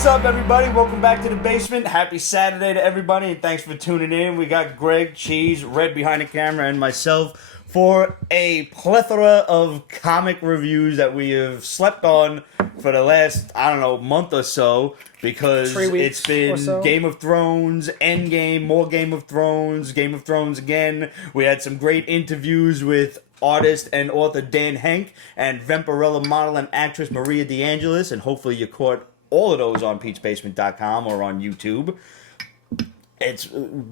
What's up, everybody? Welcome back to the basement. Happy Saturday to everybody, and thanks for tuning in. We got Greg, Cheeze, Red behind the camera, and myself for a plethora of comic reviews that we have slept on for the last, month or so, because it's been Game of Thrones, Endgame, more Game of Thrones again. We had some great interviews with artist and author Dan Henk and Vampirella model and actress Maria DeAngelis, and hopefully you caught all of those on peachbasement.com or on YouTube.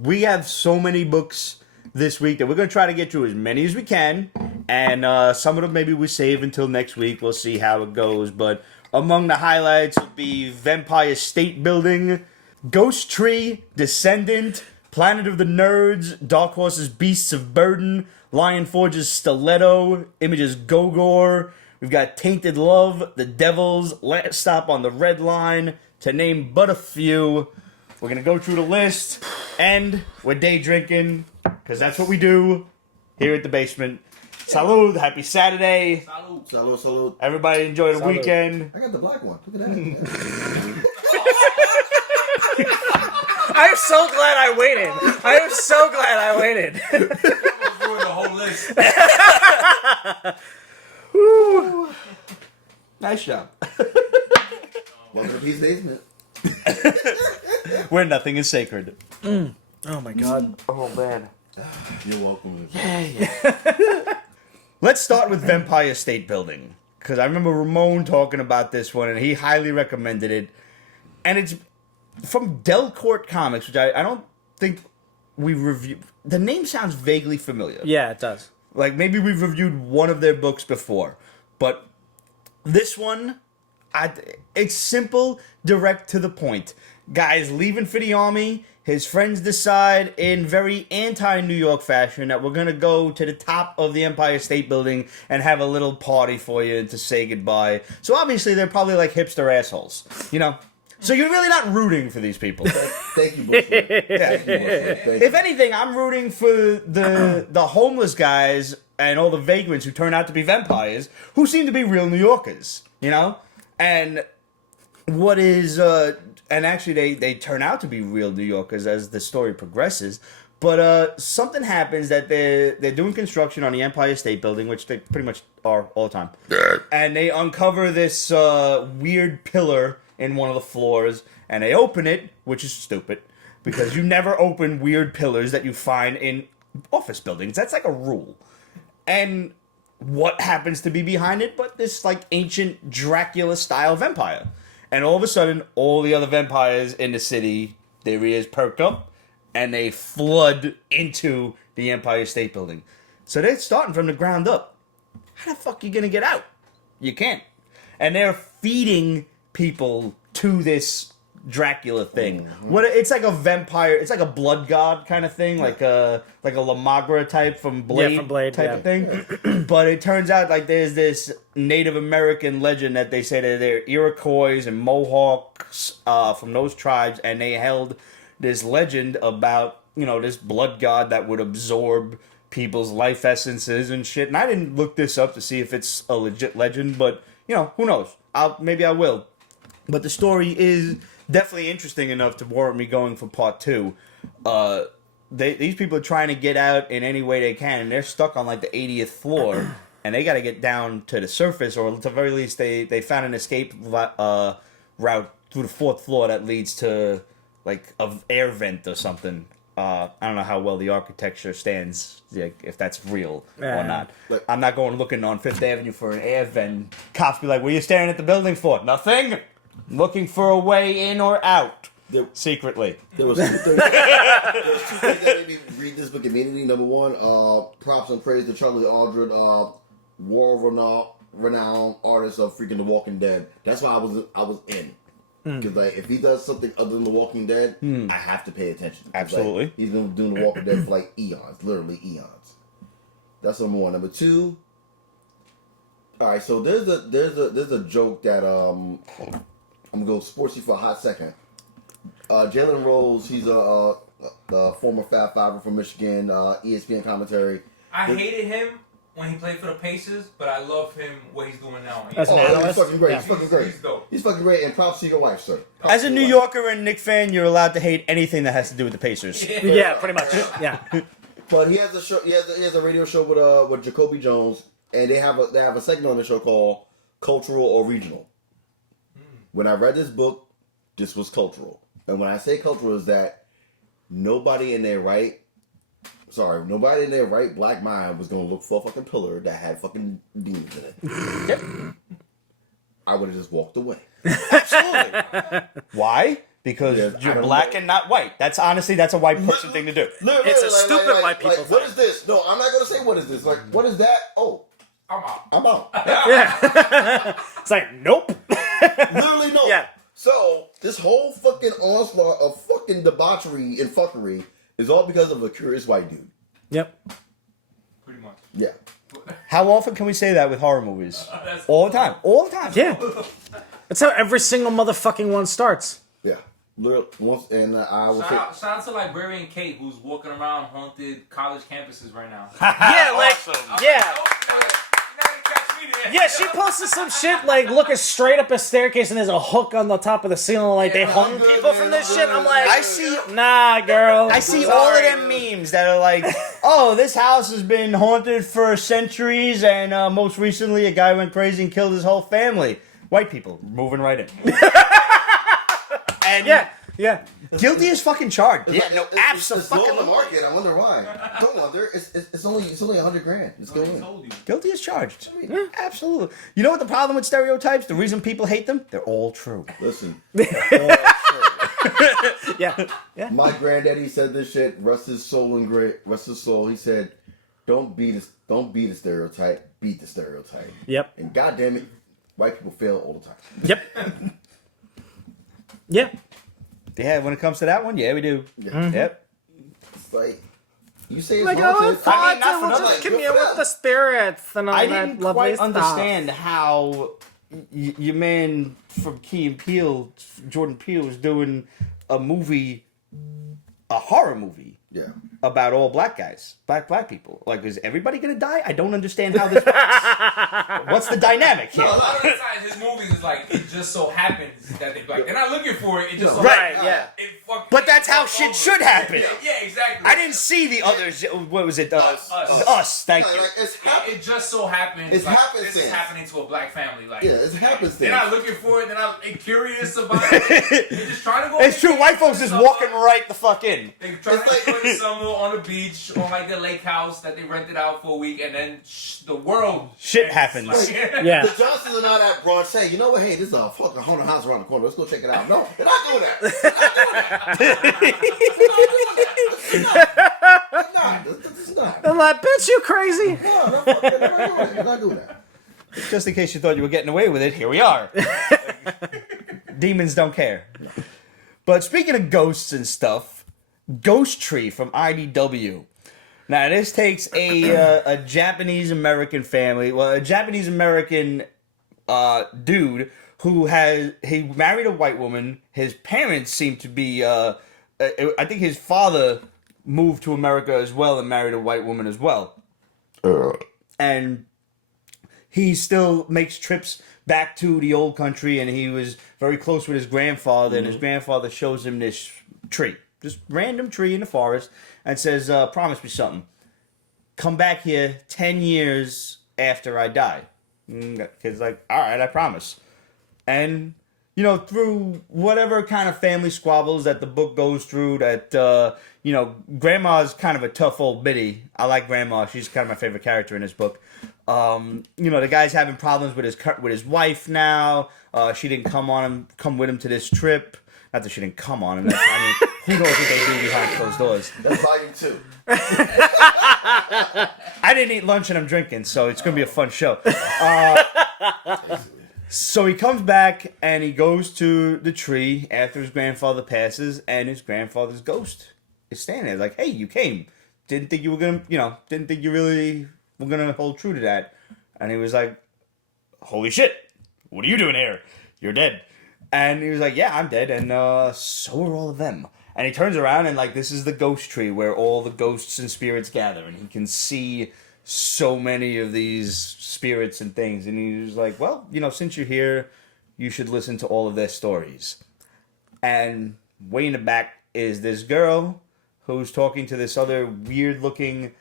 We have so many books this week that we're going to try to get through as many as we can, and some of them maybe we save until next week. We'll see how it goes, but among the highlights would be Vampire State Building, Ghost Tree, Descendant, Planet of the Nerds, Dark Horse's Beasts of Burden, Lion Forge's Stiletto, Image's Gogor. We've got Tainted Love, The Devils, Last Stop on the Red Line, to name but a few. We're going to go through the list, and we're day drinking, because that's what we do here at the basement. Salud, happy Saturday. Salud. Salud, salud. Everybody enjoy the weekend. I got the black one. Look at that. I'm so glad I waited. I am so glad I waited. Ruined the whole list. Woo. Nice job. Welcome to Peace Basement. Where nothing is sacred. Oh my god. Oh man. You're welcome. Yeah. Let's start with Vampire State Building, because I remember Ramon talking about this one, and he highly recommended it. And it's from Delcourt Comics, which I don't think we reviewed. The name sounds vaguely familiar. Yeah, it does. Like, maybe we've reviewed one of their books before. But this one, it's simple, direct to the point. Guy's leaving for the army. His friends decide in very anti-New York fashion that we're going to go to the top of the Empire State Building and have a little party for you to say goodbye. So obviously they're probably like hipster assholes, you know? So you're really not rooting for these people. Thank you, Bushwick. If anything, I'm rooting for the homeless guys and all the vagrants who turn out to be vampires, who seem to be real New Yorkers, you know? And what is... and actually, they turn out to be real New Yorkers as the story progresses. But something happens that they're doing construction on the Empire State Building, which they pretty much are all the time. And they uncover this weird pillar in one of the floors, and they open it, which is stupid, because you never open weird pillars that you find in office buildings. That's like a rule. And what happens to be behind it but this like ancient Dracula-style vampire? And all of a sudden, all the other vampires in the city, their ears perk up, and they flood into the Empire State Building. So they're starting from the ground up. How the fuck are you gonna get out? You can't. And they're feeding people to this Dracula thing. Mm-hmm. It's like a vampire, it's like a blood god kind of thing, like a La Magra type from Blade, of thing. But it turns out like there's this Native American legend that they say that they're Iroquois and Mohawks from those tribes, and they held this legend about, you know, this blood god that would absorb people's life essences and shit. And I didn't look this up to see if it's a legit legend, but you know, who knows? Maybe I will. But the story is definitely interesting enough to warrant me going for part 2. These people are trying to get out in any way they can, and they're stuck on like the 80th floor, and they got to get down to the surface, or at the very least, they found an escape route through the 4th floor that leads to like an air vent or something. I don't know how well the architecture stands, like, if that's real or not. I'm not going looking on 5th Avenue for an air vent. Cops be like, what are you staring at the building for? Nothing. Looking for a way in or out. Secretly. There was 2 things that made me read this book immediately. Number 1, props and praise to Charlie Aldred, world-renowned artist of freaking The Walking Dead. That's why I was in. Because like, if he does something other than The Walking Dead, I have to pay attention. Absolutely. Like, he's been doing The Walking Dead for like eons, literally eons. That's number 1. Number 2. All right, so there's a joke that I'm gonna go sportsy for a hot second. Jalen Rose, he's a former Fab Fiver from Michigan, ESPN commentary. I hated him when he played for the Pacers, but I love him what he's doing now. As an He's analyst? fucking great. Yeah. He's fucking great. He's dope. He's fucking great, and props to your wife, sir. As a New Yorker and Knicks fan, you're allowed to hate anything that has to do with the Pacers. Yeah, pretty much. Yeah. But he has a show. He has a radio show with Jacoby Jones, and they have a segment on the show called Cultural or Regional. When I read this book, this was cultural, and when I say cultural, is that nobody in their right black mind was gonna look for a fucking pillar that had fucking demons in it. Yep. I would have just walked away. Absolutely. Why? Because Yes, I you're don't black know. and not white. That's a white person thing to do. It's a stupid white people What thing. is this? No, I'm not gonna say what is this. Like, what is that? Oh, I'm out. I'm out. It's like, nope. Literally no. Yeah. So this whole fucking onslaught of fucking debauchery and fuckery is all because of a curious white dude. Yep. Pretty much. Yeah. How often can we say that with horror movies? That's All the time. All the time. Yeah. That's how every single motherfucking one starts. Yeah. Literally once, and I was. Shout out to Librarian Kate, who's walking around haunted college campuses right now. Yeah, like, yeah. Yeah. Yeah, she posted some shit like looking straight up a staircase and there's a hook on the top of the ceiling, like they Yeah, hung I'm good, people man, from this I'm shit. good. I'm like, I see nah, girl. I see all of them memes that are like, oh, this house has been haunted for centuries, and most recently a guy went crazy and killed his whole family. White people moving right in. And Yeah. guilty as fucking charged. Yeah, no, It's low on the absolutely. market. I wonder why. Don't wonder. It's only $100,000. It's I going. told you. Guilty as charged. Absolutely. You know what the problem with stereotypes? The reason people hate them? They're all true. Listen. All true. Yeah. My granddaddy said this shit. Rest his soul and great. Rest his soul. He said, "Don't be the stereotype. Beat the stereotype." Yep. And goddamn it, white people fail all the time. Yep. Yep. Yeah, when it comes to that one, yeah, we do. Yeah. Yep. It's like you say it's Like, haunted. I mean, not for we'll nothing. just Good commune for with them. the spirits and all I that didn't lovely quite stuff. understand how your man from Key and Peele, Jordan Peele, was doing a movie, a horror movie Yeah. about all black guys, black people. Like, is everybody gonna die? I don't understand how this works. What's the dynamic here? A lot of the times his movies is like, it just so happens that they're black. They're not looking for it. It just so Right, happens. yeah. It fucking But that's how fuck shit over. should happen. Yeah, exactly. I didn't see the others. What was it? Us. Us. Thank you. Like it's It just so happens. It's like, happenstance. this is happening to a black family. Like, yeah, it's happenstance. they're not looking for it. They're not curious about it. They're just trying to go. It's true. White folks just walking right the fuck in. They're trying It's to like- enjoy the summer on the beach or like the lake house that they rented out for a week, and then the world Shit happens. Like, Yeah. The Johnsons are not at broad saying, you know what? Hey, this is a fucking haunted house around the corner. Let's go check it out. No, they're not doing that. They're not doing that. They're not doing that. This is not. I'm like, bitch, you crazy? No, they're not doing that. They're not doing that. Just in case you thought you were getting away with it, here we are. Demons don't care. But speaking of ghosts and stuff, Ghost Tree from IDW. Now this takes a Japanese American family, well, a Japanese American dude who he married a white woman. His parents seem to be, I think his father moved to America as well and married a white woman as well. And he still makes trips back to the old country, and he was very close with his grandfather, and his grandfather shows him this tree. Just random tree in the forest, and says, promise me something. Come back here 10 years after I die. Kid's like, all right, I promise. And, you know, through whatever kind of family squabbles that the book goes through, that, you know, Grandma's kind of a tough old biddy. I like Grandma. She's kind of my favorite character in this book. You know, the guy's having problems with his wife now. She didn't come with him to this trip. Not that she didn't come on him. I mean, who knows what they do behind closed doors. That's volume 2. I didn't eat lunch and I'm drinking, so it's going to be a fun show. So he comes back and he goes to the tree after his grandfather passes, and his grandfather's ghost is standing there like, hey, you came. Didn't think you were going to, didn't think you really were going to hold true to that. And he was like, holy shit, what are you doing here? You're dead. And he was like, yeah, I'm dead, and so are all of them. And he turns around, and like, this is the ghost tree where all the ghosts and spirits gather, and he can see so many of these spirits and things. And he was like, well, since you're here, you should listen to all of their stories. And way in the back is this girl who's talking to this other weird-looking,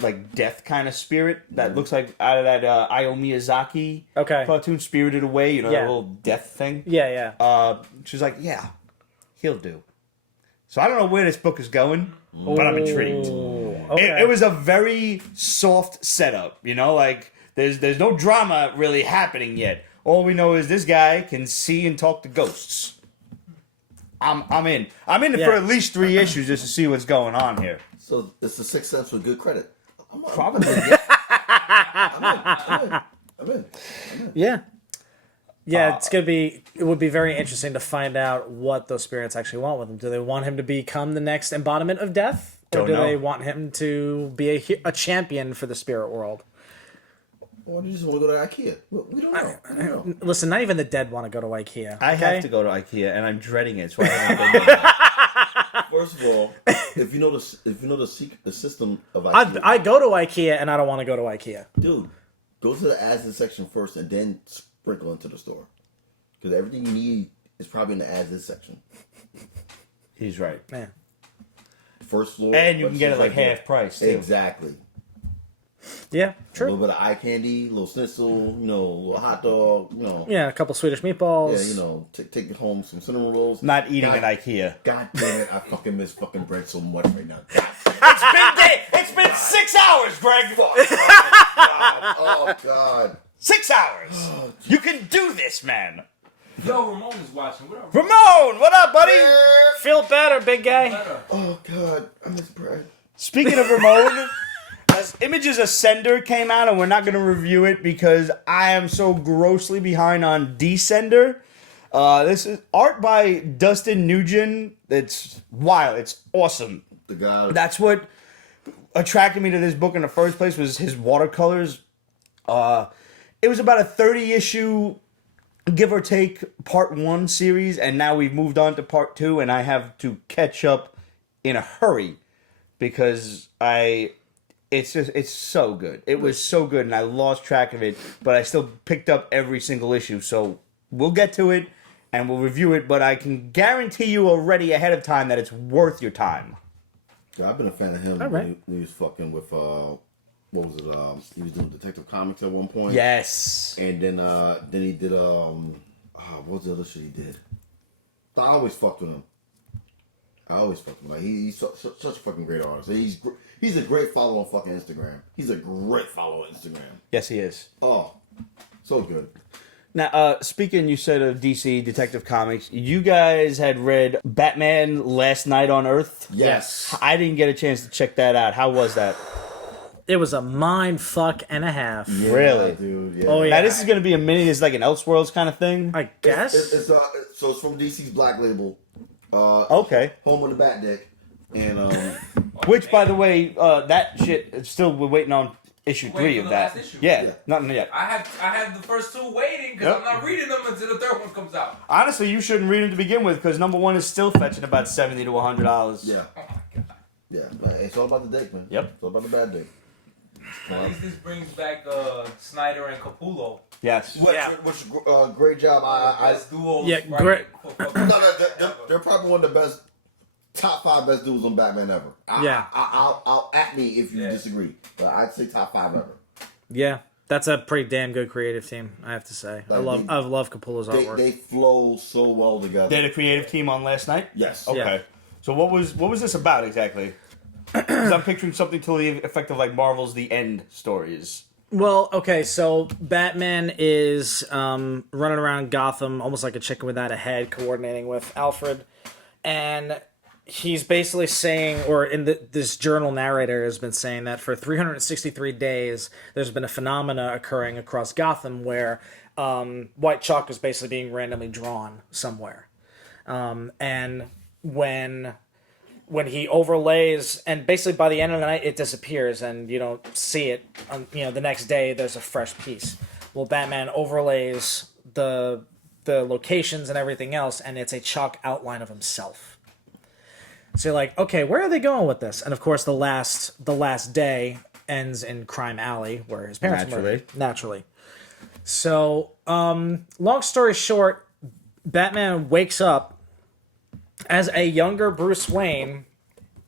like, death kind of spirit that looks like out of that Hayao Miyazaki cartoon, Spirited Away, that little death thing. Yeah. She's like, yeah, he'll do. So I don't know where this book is going, but I'm intrigued. Okay. It was a very soft setup, like, there's no drama really happening yet. All we know is this guy can see and talk to ghosts. I'm in. I'm in for at least 3 issues just to see what's going on here. So it's the Sixth Sense with good credit. Probably. I'm in. Yeah. Yeah, it would be very interesting to find out what those spirits actually want with him. Do they want him to become the next embodiment of death? Or do they want him to be a champion for the spirit world? Or do you just want to go to IKEA? We don't know. Listen, not even the dead want to go to IKEA. I have to go to IKEA, and I'm dreading it. So I haven't been there. First of all, if you know the system of IKEA, I go to IKEA and I don't want to go to IKEA. dude, go to the as is section first and then sprinkle into the store, because everything you need is probably in the as is section. He's right. Man. First floor, And you can get it like half price, too. Exactly. Yeah, A true. little bit of eye candy, a little schnitzel, a little hot dog, Yeah, a couple Swedish meatballs. Yeah, take home some cinnamon rolls. Not eating at IKEA. God damn it, I fucking miss fucking bread so much right now. It's been 6 hours, Greg. Oh God. 6 hours. You can do this, man. Yo, Ramon is watching. What up? Ramon, what up, buddy? Feel better, big guy. Oh God, I miss bread. Speaking of Ramon, as Images Ascender came out, and we're not going to review it because I am so grossly behind on Descender. This is art by Dustin Nugent. It's wild. It's awesome. The guy. That's what attracted me to this book in the first place, was his watercolors. It was about a 30-issue, give or take, part 1 series, and now we've moved on to part 2, and I have to catch up in a hurry because it's so good. It was so good, and I lost track of it, but I still picked up every single issue. So we'll get to it, and we'll review it, but I can guarantee you already ahead of time that it's worth your time. I've been a fan of him when he was fucking with what was it? He was doing Detective Comics at one point. Yes. And then he did what was the other shit he did? I always fucked with him. Like he's such a fucking great artist. He's a great follow on fucking Instagram. He's a great follow on Instagram. Yes, he is. Oh, so good. Now, speaking, you said of DC Detective Comics, you guys had read Batman Last Night on Earth? Yes. I didn't get a chance to check that out. How was that? It was a mind fuck and a half. Yeah, Really? dude. Yeah. Oh, yeah. Now, this is going to be a mini, it's like an Elseworlds kind of thing? I guess. It's from DC's Black Label. Okay. Home of the Bat Dick. And Which, by the way, that shit, it's still, we're waiting on issue 3 of for the that. last issue. Yeah, nothing yet. I have the first 2 waiting because I'm not reading them until the third one comes out. Honestly, you shouldn't read them to begin with because number 1 is still fetching about $70 to $100. yeah. Oh my god. Yeah. It's all about the dick, man. Yep. It's all about the Bat Dick. At least this brings back Snyder and Capullo. Yes. Which great job. Best duos. Yeah, great. They're probably one of the best, top 5 best duels on Batman ever. I'll at me if you disagree, but I'd say top 5 ever. Yeah, that's a pretty damn good creative team, I have to say. I love Capullo's artwork. They flow so well together. They're the creative team on Last Night? Yes. Okay. Yeah. So what was this about exactly? Because I'm picturing something to the effect of like Marvel's The End stories. Well, okay, so Batman is running around Gotham almost like a chicken without a head, coordinating with Alfred, and he's basically saying, or in this journal narrator has been saying that for 363 days, there's been a phenomena occurring across Gotham where white chalk is basically being randomly drawn somewhere. And when he overlays, and basically by the end of the night, it disappears and you don't see it. The next day, there's a fresh piece. Well, Batman overlays the locations and everything else, and it's a chalk outline of himself. So you're like, okay, where are they going with this? And of course, the last day, ends in Crime Alley, where his parents Naturally. murdered. Naturally. So, long story short, Batman wakes up as a younger Bruce Wayne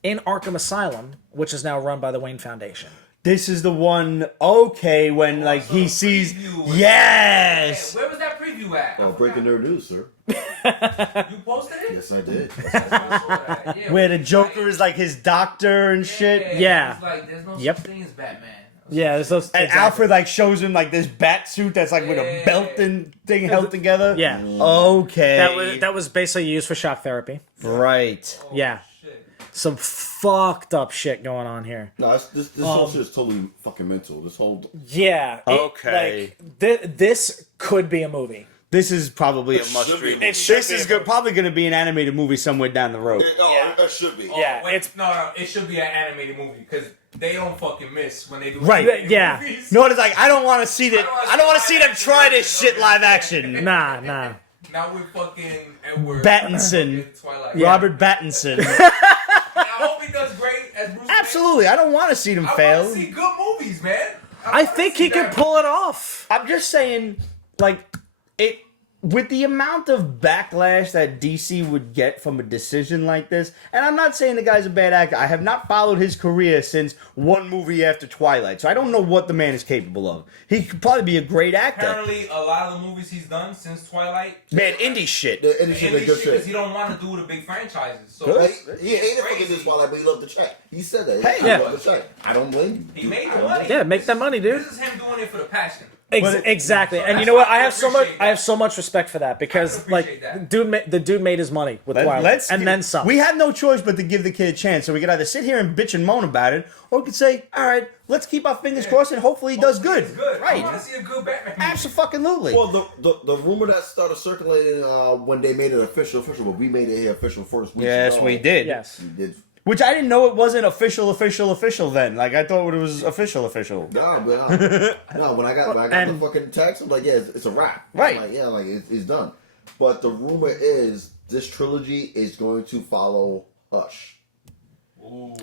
in Arkham Asylum, which is now run by the Wayne Foundation. This is the one, when like he sees, yes! Hey, where was that preview at? Oh, breaking their news, sir. You posted it? Yes, I did. Yeah, Where the Joker is like his doctor and shit. Yeah. It's like, there's no Yep. such thing as Batman. Yeah, there's those. And Alfred like shows him like this bat suit that's like with a Yeah. belt and thing held together. Yeah. Okay. That was basically used for shock therapy. right. Oh, Yeah. Shit. Some fucked up shit going on here. No, this whole shit is totally fucking mental. This whole Yeah. Okay. This could be a movie. This is probably a It must should be read. a movie. This is probably going to be an animated movie somewhere down the road. that should be. Yeah, Wait, it's- no, it should be an animated movie because they don't fucking miss when they do Right. animated Yeah. movies. No, it's like I don't want to see that. I don't wanna see them live try action this shit version. live action. Nah. Not with fucking Edward Battinson. fucking Twilight. Robert Pattinson. And I hope he does great as Bruce Wayne. Absolutely, I don't want to see them I fail. want to see good movies, man. I think he could pull it off. I'm just saying, like, it with the amount of backlash that DC would get from a decision like this, and I'm not saying the guy's a bad actor. I have not followed his career since one movie after Twilight, so I don't know what the man is capable of. He could probably be a great actor. Apparently, a lot of the movies he's done since Twilight. Man, indie shit. The indie shit is good shit. Because he don't want to do the big franchises. So Good. He hated Crazy. fucking this Twilight, but he loved the check. He said that. Hey, I yeah. love the check. I don't blame you. He made I the don't money. blame Yeah, make that money, dude. This is him doing it for the passion. Exactly. And you that's know what? why I I have so much. appreciate that. I have so much respect for that because, I appreciate like, that. the dude made his money with Twilight, and give- then some. We have no choice but to give the kid a chance. So we could either sit here and bitch and moan about it, or we could say, "All right, let's keep our fingers crossed and hopefully he does good." It's good. I Right? want to see a good Batman movie. Absolutely. Well, the rumor that started circulating when they made it official, but we made it here official first. weeks Yes, ago. we did. Yes. We did. Which I didn't know it wasn't official then. Like I thought it was official. No, but no. When I got And- the fucking text, I'm like, yeah, it's a wrap. Right. I'm like, yeah, like it's done. But the rumor is this trilogy is going to follow Hush.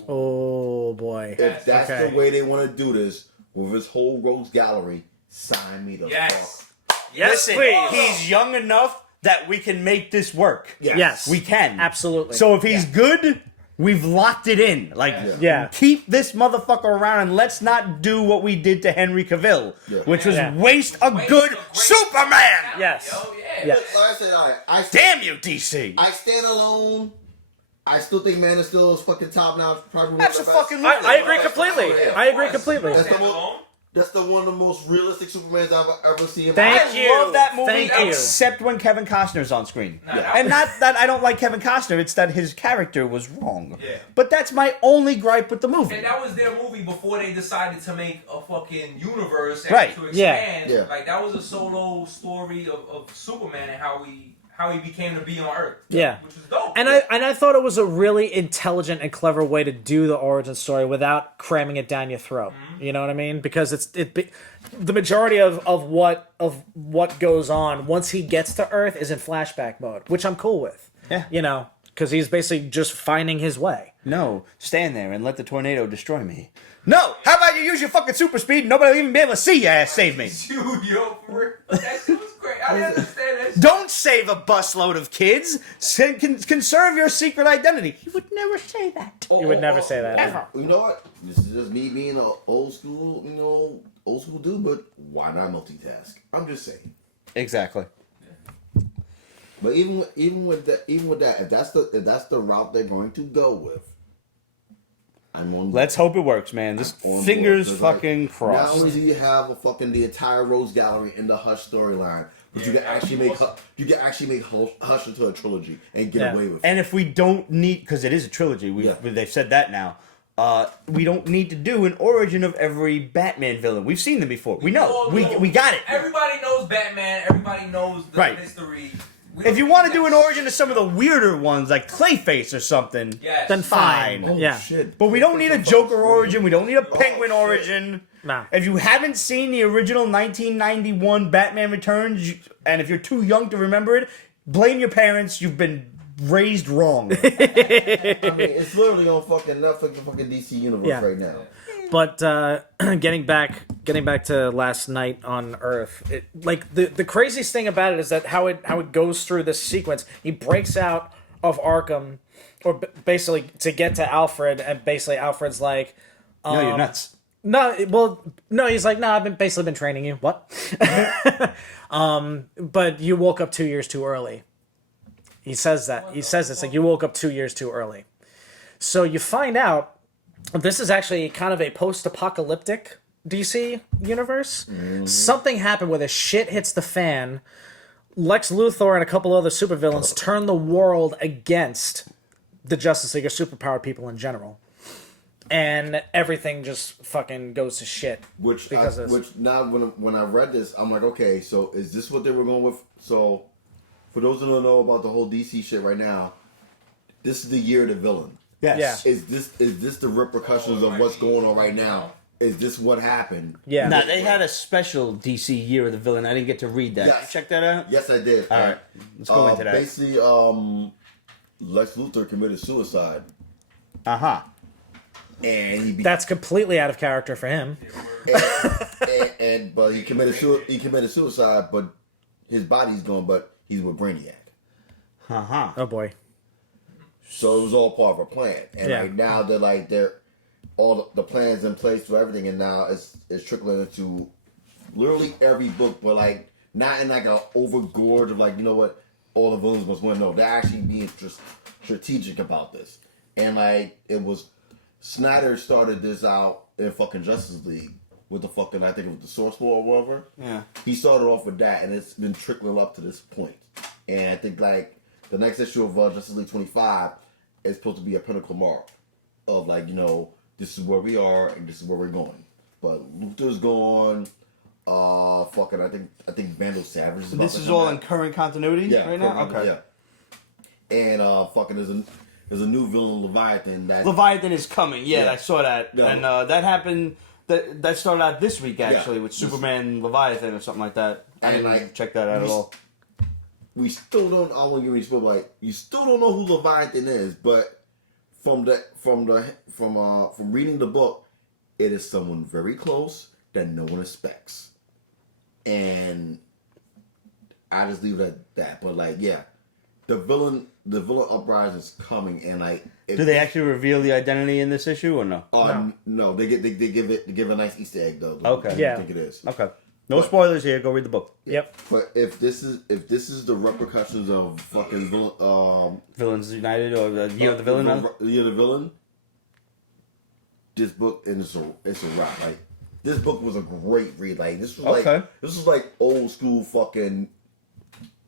Oh boy. If that's Okay. the way they want to do this with his whole Rogues Gallery, sign me the Yes. fuck. Yes, Listen, please. he's young enough that we can make this work. Yes. We can. Absolutely. So if he's good, we've locked it in. Like, Yeah. keep this motherfucker around and let's not do what we did to Henry Cavill, Yeah. which was Yeah. waste a Waste good of great Superman. talent, Yes. Yo, yeah. Yeah. Like I said, I Damn you, DC. I stand alone. I still think Man of Steel is fucking top now. Probably one of the best. Absolutely. I agree completely. Yeah. I agree completely. That's the Stand most- alone. That's the one of the most realistic Supermans I've ever seen. Thank I you. love that movie, Thank you. except when Kevin Costner's on screen. Nah, And not that I don't like Kevin Costner, it's that his character was wrong. Yeah. But that's my only gripe with the movie. And that was their movie before they decided to make a fucking universe and Right. to Yeah. expand. Yeah. Like that was a solo story of Superman and how he became to be on Earth. Yeah. Which was dope. And I thought it was a really intelligent and clever way to do the origin story without cramming it down your throat. You know what I mean? Because the majority of what goes on once he gets to Earth is in flashback mode, which I'm cool with. Yeah. You know, because he's basically just finding his way. No, stand there and let the tornado destroy me. No, how about you use your fucking super speed and nobody will even be able to see your ass save me. Dude, yo, for real. That shit was great. I didn't understand that shit. Don't save a busload of kids. Conserve your secret identity. He would never say that. You would never say that. Ever. You know what? This is just me being an old school, old school dude. But why not multitask? I'm just saying. Exactly. But even with that, if that's the route they're going to go with, I'm on. Let's hope it works, man. This on board. fingers 'Cause, fucking Not crossed. only do you have the entire Rose Gallery in the Hush storyline, but you can actually make Hush into a trilogy and get Yeah. away with it. And if we don't need, because it is a trilogy, Yeah. they've said that now. We don't need to do an origin of every Batman villain. We've seen them before. We know. all We got it. Everybody knows Batman. Everybody knows the Right. history. If you want to do an origin of some of the weirder ones, like Clayface or something, Yes. Then fine. Oh Yeah. shit! but we don't need a Joker origin. We don't need a Penguin shit. origin. Nah. If you haven't seen the original 1991 Batman Returns, and if you're too young to remember it, blame your parents. You've been raised wrong. I mean, it's literally on fucking Netflix and fucking DC Universe Yeah. right now. But getting back to last night on Earth, the craziest thing about it is that how it goes through this sequence. He breaks out of Arkham, or basically to get to Alfred, and basically Alfred's like, no, you're nuts. No, well, no, he's like, no, I've basically been training you. What? But you woke up 2 years too early. He says that. He says it's like you woke up 2 years too early. So you find out this is actually kind of a post-apocalyptic DC universe. Mm-hmm. Something happened where the shit hits the fan. Lex Luthor and a couple other supervillains turn the world against the Justice League or superpowered people in general. And everything just fucking goes to shit. Which now when I read this, I'm like, okay, so is this what they were going with? So for those who don't know about the whole DC shit right now, this is the year of the villain. Yes. Yeah. Is this the repercussions of what's going on right now? Is this what happened? Yeah. Now, they had a special DC Year of the Villain. I didn't get to read that. Yes. Check that out? Yes, I did. All right. Let's go into that. Basically, Lex Luthor committed suicide. Uh-huh. And that's completely out of character for him. But he committed suicide, but his body's gone, but he's with Brainiac. Uh-huh. Oh boy. So it was all part of a plan. And yeah. like now they're all the plans in place for everything, and now it's trickling into literally every book, but like not in like a overgorge of like, you know what, all the villains must win. No, they're actually being strategic about this. And like it was Snyder started this out in fucking Justice League with the fucking, I think it was the Source War or whatever. Yeah. He started off with that, and it's been trickling up to this point. And I think like the next issue of Justice League 25 is supposed to be a pinnacle mark of like, you know, this is where we are and this is where we're going. But Luthor's gone. Fucking, I think Vandal Savage is about This is all in current continuity right now? Okay. Yeah. And fucking there's a new villain, Leviathan. Leviathan is coming. Yeah, I saw that. Yeah. And that happened. That started out this week actually with Superman Leviathan or something like that. I didn't check that out at all. We still don't. I won't give you spoil. Like you still don't know who Leviathan is, but from reading the book, it is someone very close that no one expects, and I just leave it at that. But like, yeah, the villain uprising is coming, and like, do they actually reveal the identity in this issue or no? No. They give a nice Easter egg though. Okay, I think it is. Okay. No spoilers here. Go read the book. Yep. But if this is the repercussions of fucking Villains United or the Year of the Villain, the Year of the Villain, this book and it's a wrap. Like this book was a great read. Like this was like old school fucking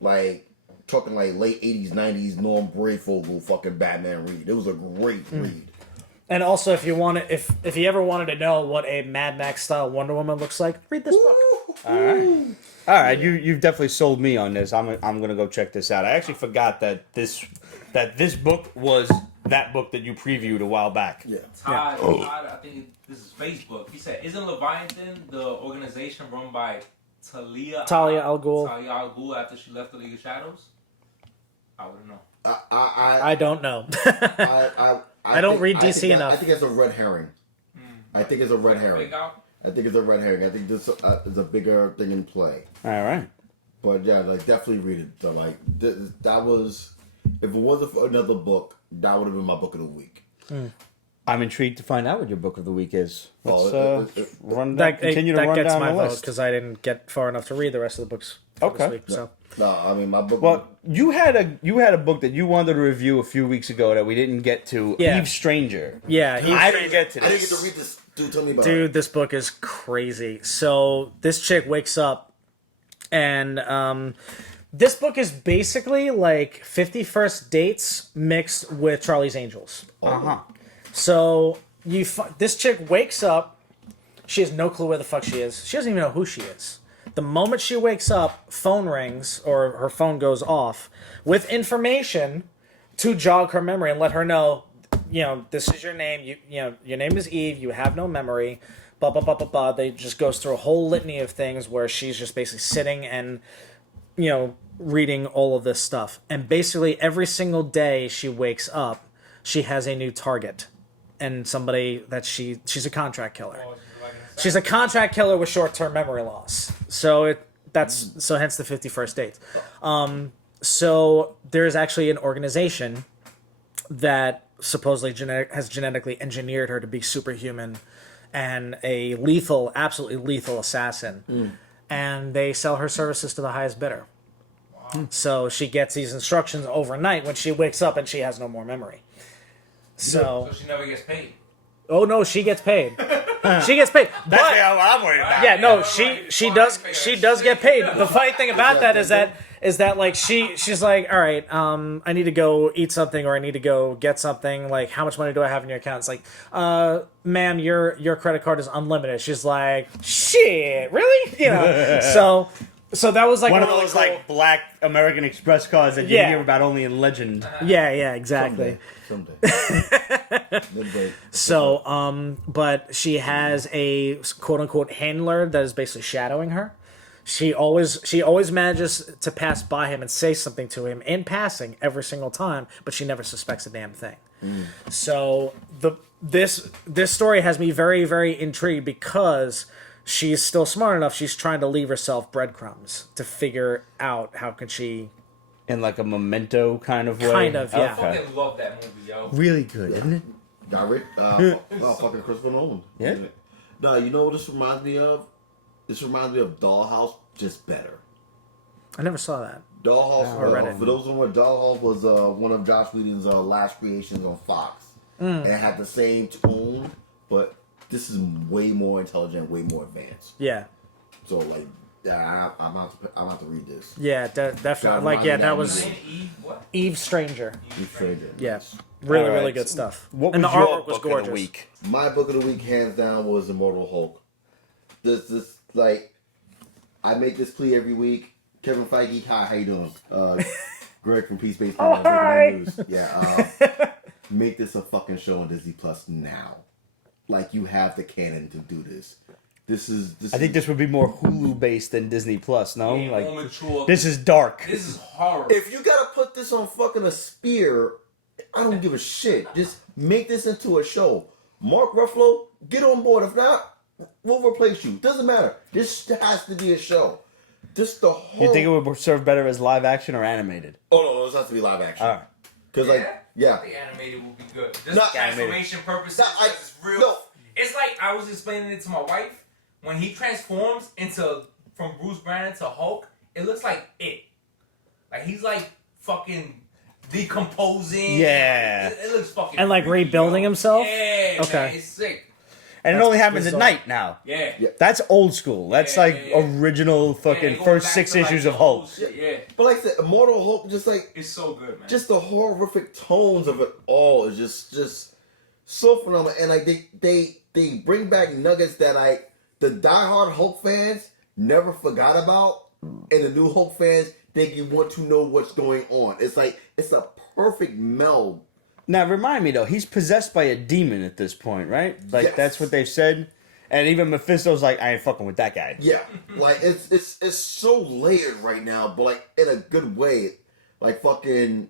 like talking like late 80s 90s Norm Brayfogle fucking Batman read. It was a great read. And also, if you ever wanted to know what a Mad Max style Wonder Woman looks like, read this book. All right. You've definitely sold me on this. I'm gonna go check this out. I actually forgot that this book was that book that you previewed a while back. Yeah. Todd, I think this is Facebook. He said, "Isn't Leviathan the organization run by Talia al Ghul? Talia al Ghul after she left the League of Shadows?" I wouldn't know. I don't know. I don't read DC enough. I think it's a red herring. I think it's a red herring. I think this is a bigger thing in play. All right. But yeah, like definitely read it. So like that was, if it wasn't for another book, that would have been my book of the week. I'm intrigued to find out what your book of the week is. Let's continue to run down my vote because I didn't get far enough to read the rest of the books this week. So. No, I mean my book. Well, you had a book that you wanted to review a few weeks ago that we didn't get to. Yeah. Eve Stranger. Yeah, I didn't get to this. I didn't get to read this. Dude, tell me about it. Dude, this book is crazy. So this chick wakes up, and this book is basically like 50 First Dates mixed with Charlie's Angels. So this chick wakes up. She has no clue where the fuck she is. She doesn't even know who she is. The moment she wakes up, phone rings or her phone goes off with information to jog her memory and let her know, you know, this is your name. Your name is Eve. You have no memory. Blah blah blah blah blah. They just goes through a whole litany of things where she's just basically sitting and, you know, reading all of this stuff. And basically every single day she wakes up, she has a new target. and somebody that she's a contract killer. She's a contract killer with short-term memory loss. So hence the 51st dates. So there's actually an organization that supposedly has genetically engineered her to be superhuman and a absolutely lethal assassin. And they sell her services to the highest bidder. Wow. So she gets these instructions overnight when she wakes up and she has no more memory. So she never gets paid. Oh no, she gets paid. She gets paid. That's what I'm worried about. Yeah, no, she does get paid. The funny thing about that is that like she's like, all right, I need to go eat something or I need to go get something. Like, how much money do I have in your account? It's like, ma'am, your credit card is unlimited. She's like, shit, really? You know, so that was like one of those like black American Express cards that you hear about only in legend. Yeah, exactly. Someday. So, but she has a quote unquote handler that is basically shadowing her. She always manages to pass by him and say something to him in passing every single time, but she never suspects a damn thing. So this story has me very, very intrigued because she's still smart enough. She's trying to leave herself breadcrumbs to figure out how can she. In like a Memento kind of way? Kind of, yeah. I fucking love that movie, yo. Really good, isn't it? Got rid. Fucking Christopher Nolan. Yeah. No, you know what this reminds me of? This reminds me of Dollhouse, just better. I never saw that. Dollhouse. For those who don't know, Dollhouse was one of Joss Whedon's last creations on Fox, and it had the same tone, but this is way more intelligent, way more advanced. Yeah. So like. Yeah, I'm about to read this. Yeah, definitely. Like, yeah, that was Eve Stranger. Eve Stranger. Yeah, really good stuff. What and was the your artwork was book gorgeous. of the week? My book of the week, hands down, was Immortal Hulk. This like, I make this plea every week. Kevin Feige, hi, how you doing? Greg from Peace Baseball. Oh, hi. News. Yeah, make this a fucking show on Disney Plus now. Like, you have the canon to do this. I think this would be more Hulu based than Disney Plus. No, yeah, like more mature. This is dark. This is horror. If you gotta put this on fucking a spear, I don't give a shit. Just make this into a show. Mark Ruffalo, get on board. If not, we'll replace you. Doesn't matter. This has to be a show. Just the whole. You think it would serve better as live action or animated? Oh no, this has to be live action. All right. Because I think animated will be good. Just for transformation purposes. It's real. No. It's like I was explaining it to my wife. When he transforms from Bruce Banner to Hulk, it looks like it. Like he's like fucking decomposing. Yeah. It looks fucking. And like rebuilding himself? Yeah. Okay. Man, it's sick. And it only happens at night now. Yeah. That's old school. That's original fucking first 6 issues of Hulk. Yeah. But like I said, Immortal Hulk, just like it's so good, man. Just the horrific tones of it all is just so phenomenal. And like they bring back nuggets that the diehard Hulk fans never forgot about, and the new Hulk fans think you want to know what's going on. It's like it's a perfect meld. Now remind me though, he's possessed by a demon at this point, right? Like that's what they've said. And even Mephisto's like, I ain't fucking with that guy. Yeah, like it's so layered right now, but like in a good way. Like fucking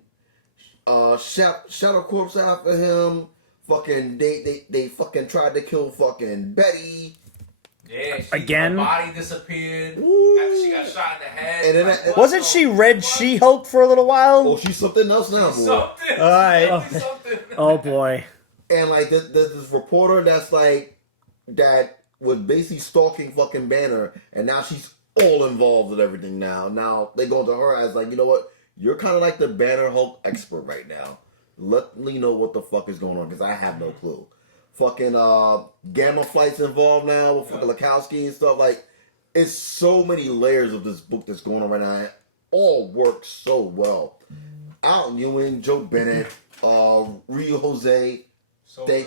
Shadow Corpse after him. Fucking they fucking tried to kill fucking Betty. Yeah, again. Her body disappeared after she got shot in the head. And then wasn't she Red She-Hulk for a little while? Oh, she's something else now, boy. Something. All right. Oh boy. And like there's this reporter that's like that was basically stalking fucking Banner, and now she's all involved with everything now. Now they go to her as like, you know what? You're kind of like the Banner Hulk expert right now. Let me know what the fuck is going on, because I have no clue. Fucking Gamma Flight's involved now with fucking Lekowski and stuff. Like, it's so many layers of this book that's going on right now. It all works so well. Al Ewing, Joe Bennett, Rio Jose,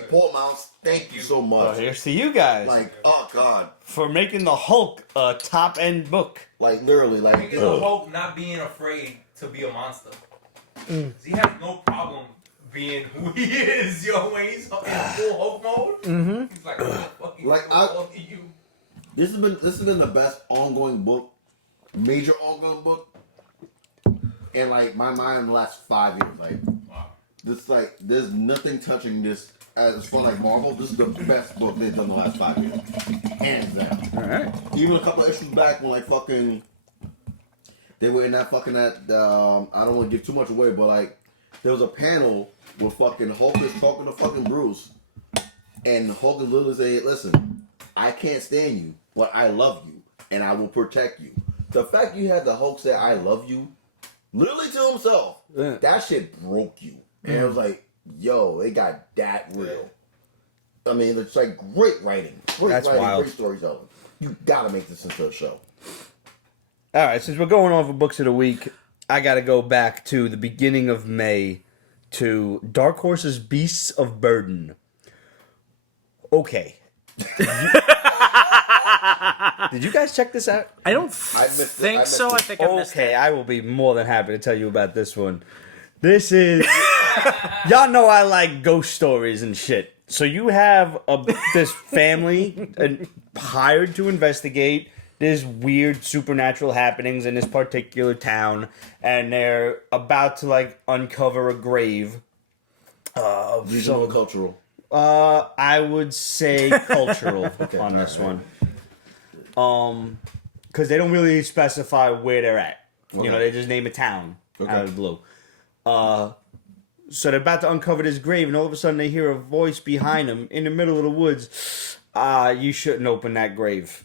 Paul Mounts, thank you so much. Oh, here's to you guys. Like, oh god. For making the Hulk a top end book. Like, literally, like. Making the Hulk not being afraid to be a monster. He has no problem being who he is, yo. When he's in full Hulk mode, he's like, what the fuck you? This has been the best ongoing book, major ongoing book, in like my mind in the last 5 years. Like, this, like, there's nothing touching this as far like Marvel, this is the best book they've done in the last 5 years, hands down. All right. Even a couple issues back when like fucking, they were in that fucking I don't want to give too much away, but like there was a panel where fucking Hulk is talking to fucking Bruce, and Hulk is literally saying, "Listen, I can't stand you, but I love you, and I will protect you." The fact you had the Hulk say, "I love you," literally to himself, that shit broke you. And it was like, yo, it got that real. I mean, it's like great writing. That's wild. Great storytelling. You gotta make this into a show. All right, since we're going over books of the week, I got to go back to the beginning of May to Dark Horse's Beasts of Burden. Okay. Did you guys check this out? I don't think so. I think I missed it. Okay, I will be more than happy to tell you about this one. This is... Y'all know I like ghost stories and shit. So you have this family hired to investigate there's weird supernatural happenings in this particular town, and they're about to like uncover a grave. Regional or cultural? I would say cultural on this one. Because they don't really specify where they're at. Okay. You know, they just name a town out of the blue. So they're about to uncover this grave, and all of a sudden they hear a voice behind them in the middle of the woods. You shouldn't open that grave.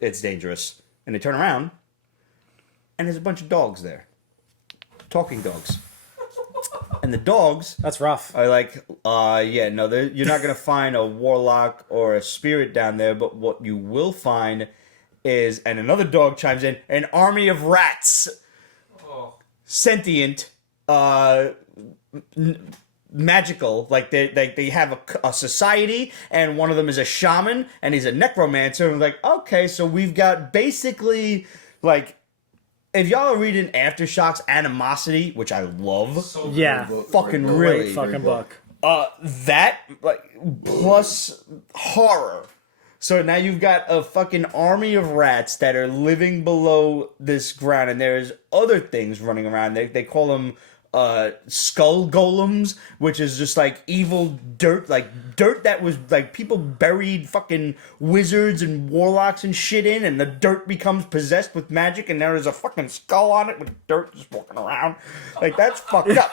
It's dangerous. And they turn around, and there's a bunch of dogs there. Talking dogs. And the dogs... That's rough. Are like, you're not going to find a warlock or a spirit down there, but what you will find is, and another dog chimes in, an army of rats. Oh. Sentient, magical, like they have a society, and one of them is a shaman, and he's a necromancer, and like, okay, so we've got basically, like, if y'all are reading Aftershock's Animosity, which I love, fucking really, fucking book. That, like, plus horror. So now you've got a fucking army of rats that are living below this ground, and there's other things running around. They call them skull golems, which is just like evil dirt, like dirt that was like people buried fucking wizards and warlocks and shit in, and the dirt becomes possessed with magic, and there is a fucking skull on it with dirt just walking around. Like, that's fucked up.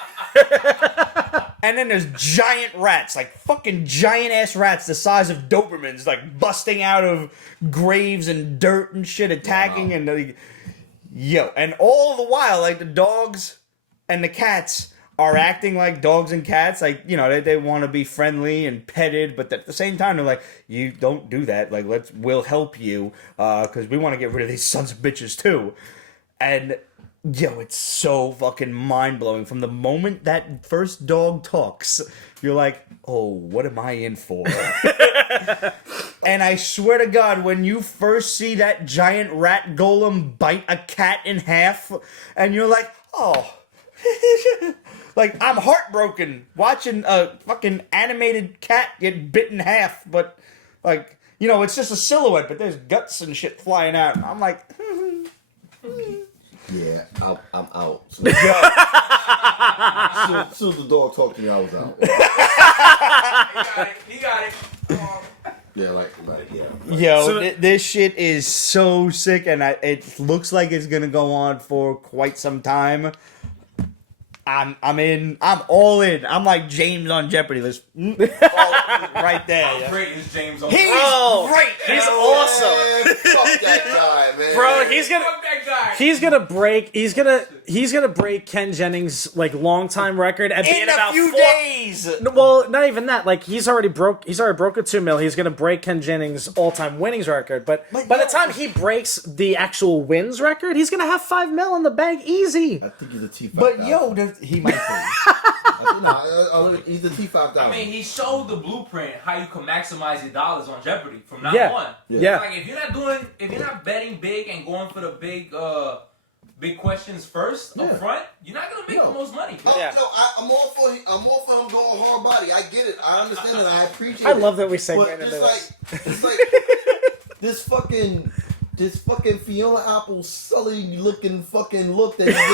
And then there's giant rats, like fucking giant ass rats the size of Dobermans, like busting out of graves and dirt and shit, attacking. And like, and all the while, like, the dogs and the cats are acting like dogs and cats, like, you know, they want to be friendly and petted, but at the same time they're like, you don't do that, like, we'll help you, because we want to get rid of these sons of bitches too. And it's so fucking mind-blowing. From the moment that first dog talks, you're like, oh, what am I in for? And I swear to God, when you first see that giant rat golem bite a cat in half, and you're like, oh, like, I'm heartbroken watching a fucking animated cat get bit in half, but, like, you know, it's just a silhouette, but there's guts and shit flying out. I'm like, yeah, I'm out. So, as soon as the dog talked to me, I was out. He got it. This shit is so sick, and it looks like it's gonna go on for quite some time. I'm all in. I'm like James on Jeopardy. Let's right there. How great is James on He's Jeopardy? great. He's awesome. Man, fuck that guy, man. Bro, he's gonna break Ken Jennings' like longtime record at in about a few days. Well, not even that. Like, he's already broke a 2 mil. He's gonna break Ken Jennings' all-time winnings record. But by the time he breaks the actual wins record, he's gonna have 5 mil in the bank easy. I think he's a T5,000. But he might be. He's a T5,000. I mean, he showed the blueprint how you can maximize your dollars on Jeopardy from now on. Yeah. Like, if you're not betting big and going for the big questions first up front, you're not gonna make the most money. I'm all for him going hard body. I get it. I understand it. I appreciate it. I love that we say but it's like this fucking Fiona Apple Sully looking fucking look that he gave me.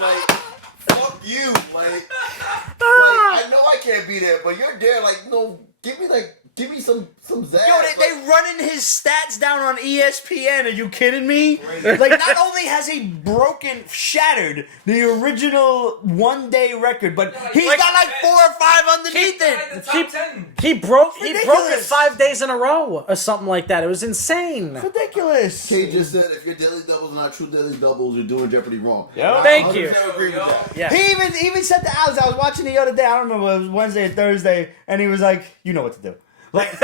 Like, fuck you. Like, be there, but you're there like, no, give me some zazz. Yo, they running his stats down on ESPN. Are you kidding me? Like, not only has he shattered the original one-day record, but he's got like 4 or 5 underneath it. He broke it 5 days in a row or something like that. It was insane. Ridiculous. Kay just said, if your daily doubles are not true daily doubles, you're doing Jeopardy wrong. Yo. Thank you. Agree with that. Yeah. He even said to Alex, I was watching the other day, I don't remember, it was Wednesday or Thursday, and he was like, you know what to do. Like you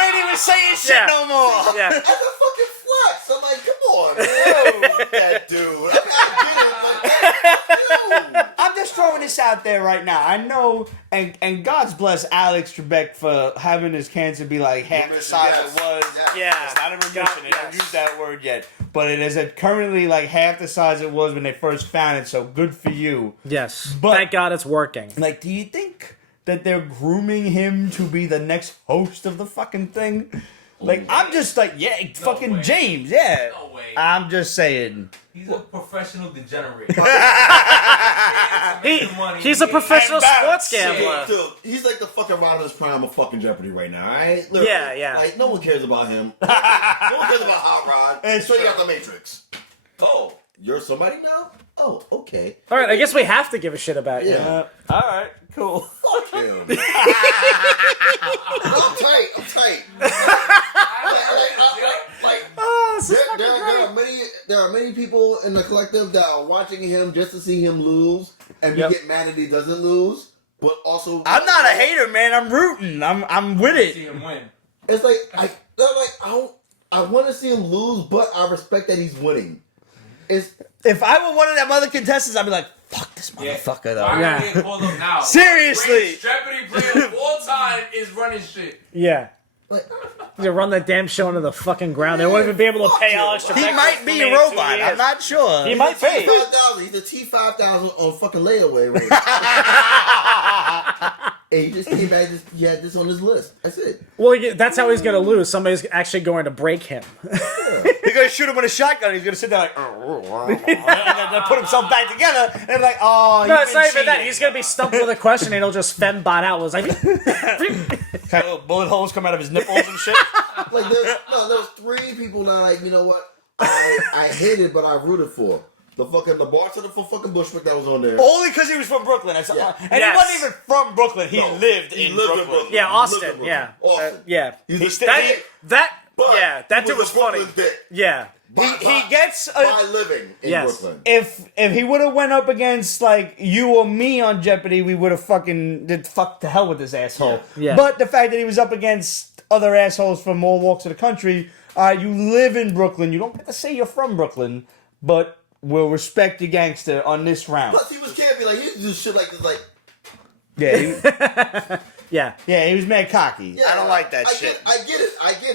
ain't even saying shit no more. Yeah. That's a fucking flex. I'm like, come on, man. That dude. I get it, but I'm just throwing this out there right now. I know, and God's bless Alex Trebek for having his cancer be like half the size it was. Yeah. It's not a remission. They don't use that word yet. But it is currently like half the size it was when they first found it, so good for you. Yes. But- Thank God it's working. Like, do you think that they're grooming him to be the next host of the fucking thing? Like, I'm just like, fucking way. James, yeah. No way. I'm just saying. He's a professional degenerate. He's a professional And sports bounce. gambler. dude, he's like the fucking Rogers Prime of fucking Jeopardy right now, alright? Literally. Yeah. Like, no one cares about him. No one cares about Hot Rod. And So you got the Matrix. Oh, you're somebody now? Oh, okay. All right, I guess we have to give a shit about you. Yeah. All right, cool. Fuck him. I'm tight. Oh, this is fucking There are many people in the collective that are watching him just to see him lose, and we get mad that he doesn't lose. But also, I'm not a hater, man. I'm rooting. I'm with See it. him win. it's like I want to see him lose, but I respect that he's winning. If I were one of them other contestants, I'd be like, fuck this motherfucker, though. Why Yeah. are you getting called up now? Seriously. Greatest Jeopardy player of all time is running shit. Yeah. Like, They run that damn show into the fucking ground. They won't even be able to pay Alex Trebek. He might be a robot. I'm not sure. He might be. He's a T5000 on fucking layaway right now. And he just came back. He had this on his list. That's it. Well, that's how he's going to lose. Somebody's actually going to break him. He's gonna shoot him with a shotgun. He's gonna sit there like, and then put himself back together. And like, oh, No, it's not even that. He's going to be stumped with a question and he'll just fembot out. Was like, kind of bullet holes come out of his nipples and shit. Like there was 3 people that like, you know what? I hated, but I rooted for. The bartender for fucking Bushwick that was on there. Only because he was from Brooklyn. And Yes. he wasn't even from Brooklyn. He No, lived he in lived Brooklyn. yeah, He Austin. lived in Yeah. Brooklyn. Austin. Yeah. He's That dude was funny. Yeah. He gets by living in Yes. Brooklyn. if he would have went up against like you or me on Jeopardy, we would have fucking did fuck to hell with this asshole. Yeah. But the fact that he was up against other assholes from all walks of the country, you live in Brooklyn. You don't get to say you're from Brooklyn, but we'll respect you, gangster, on this round. Plus, he was campy. Like, he used to do shit like this, like... Yeah, Yeah. he was mad cocky. Yeah, I don't like that shit. I get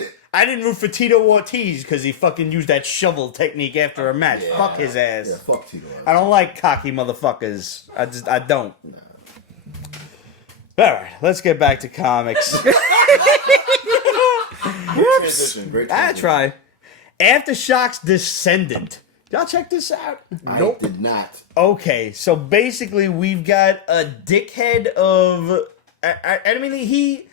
it. I didn't root for Tito Ortiz because he fucking used that shovel technique after a match. Yeah. Fuck his ass. Yeah, fuck Tito. I don't like cocky motherfuckers. I don't. All right, let's get back to comics. Great transition. That's right. Aftershock's Descendant. Y'all check this out? I did not. Okay, so basically we've got a dickhead of... I mean, he's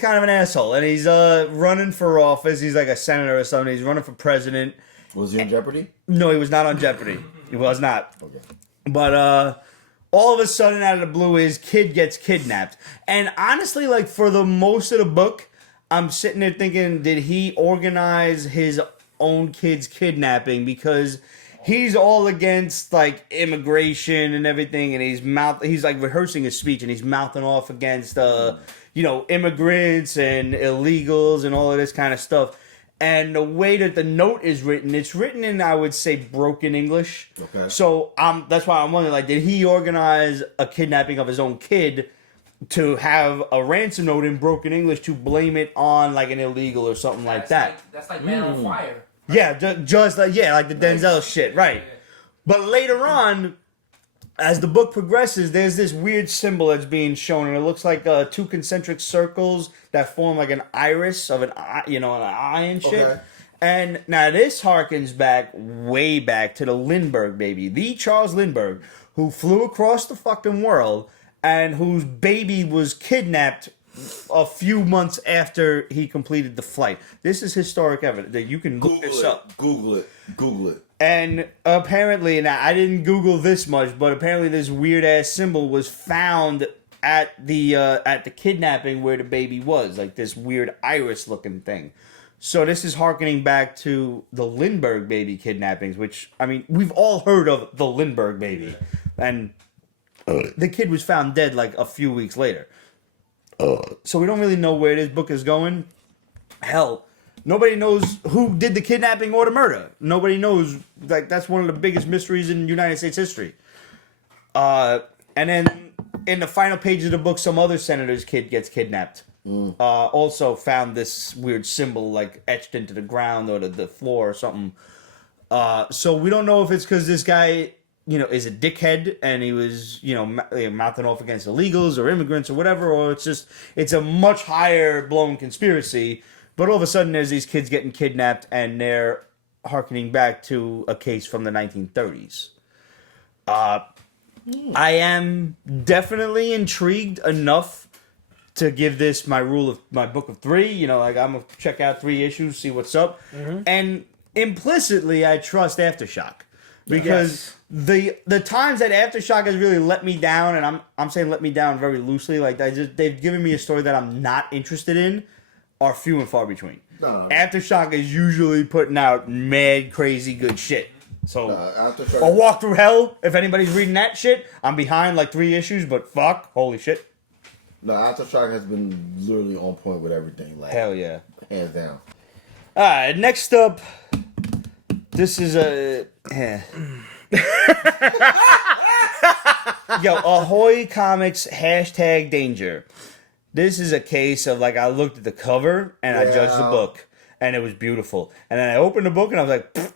kind of an asshole, and he's running for office. He's like a senator or something. He's running for president. Was he in Jeopardy? No, he was not on Jeopardy. He was not. Okay. But all of a sudden, out of the blue, his kid gets kidnapped. And honestly, like, for the most of the book, I'm sitting there thinking, did he organize his own kid's kidnapping? Because he's all against, like, immigration and everything, and he's like, rehearsing his speech, and he's mouthing off against, immigrants and illegals and all of this kind of stuff. And the way that the note is written, it's written in, I would say, broken English. Okay. So that's why I'm wondering, like, did he organize a kidnapping of his own kid to have a ransom note in broken English to blame it on, like, an illegal or something like that? That's like Man on Fire. Yeah, just like the Denzel shit, right? Yeah. But later on, as the book progresses, there's this weird symbol that's being shown, and it looks like 2 concentric circles that form like an iris of an eye, an eye and shit. Okay. And now this harkens way back to the Lindbergh baby, the Charles Lindbergh, who flew across the fucking world and whose baby was kidnapped a few months after he completed the flight. This is historic evidence that you can look this up. Google it. And apparently, and I didn't Google this much, but apparently this weird ass symbol was found at the kidnapping where the baby was, like this weird iris looking thing. So this is harkening back to the Lindbergh baby kidnappings, which, I mean, we've all heard of the Lindbergh baby. And the kid was found dead like a few weeks later. So we don't really know where this book is going. Hell, nobody knows who did the kidnapping or the murder. Nobody knows. Like, that's one of the biggest mysteries in United States history. And then in the final page of the book, some other senator's kid gets kidnapped. Also found this weird symbol like etched into the ground or the floor or something. So we don't know if it's because this guy, is a dickhead and he was, mouthing off against illegals or immigrants or whatever, or it's a much higher blown conspiracy. But all of a sudden there's these kids getting kidnapped and they're harkening back to a case from the 1930s. I am definitely intrigued enough to give this my book of 3. I'm gonna check out 3 issues, see what's up, and implicitly I trust Aftershock because the times that Aftershock has really let me down, and I'm saying let me down very loosely, like they've given me a story that I'm not interested in, are few and far between. Aftershock is usually putting out mad crazy good shit. So, A Walk Through Hell, if anybody's reading that shit, I'm behind like 3 issues, but fuck, holy shit. No, Aftershock has been literally on point with everything. Like, hell yeah. Hands down. Alright, next up, this is a... Yo, Ahoy Comics #Danger. This is a case of, like, I looked at the cover, and I judged the book, and it was beautiful. And then I opened the book, and I was like...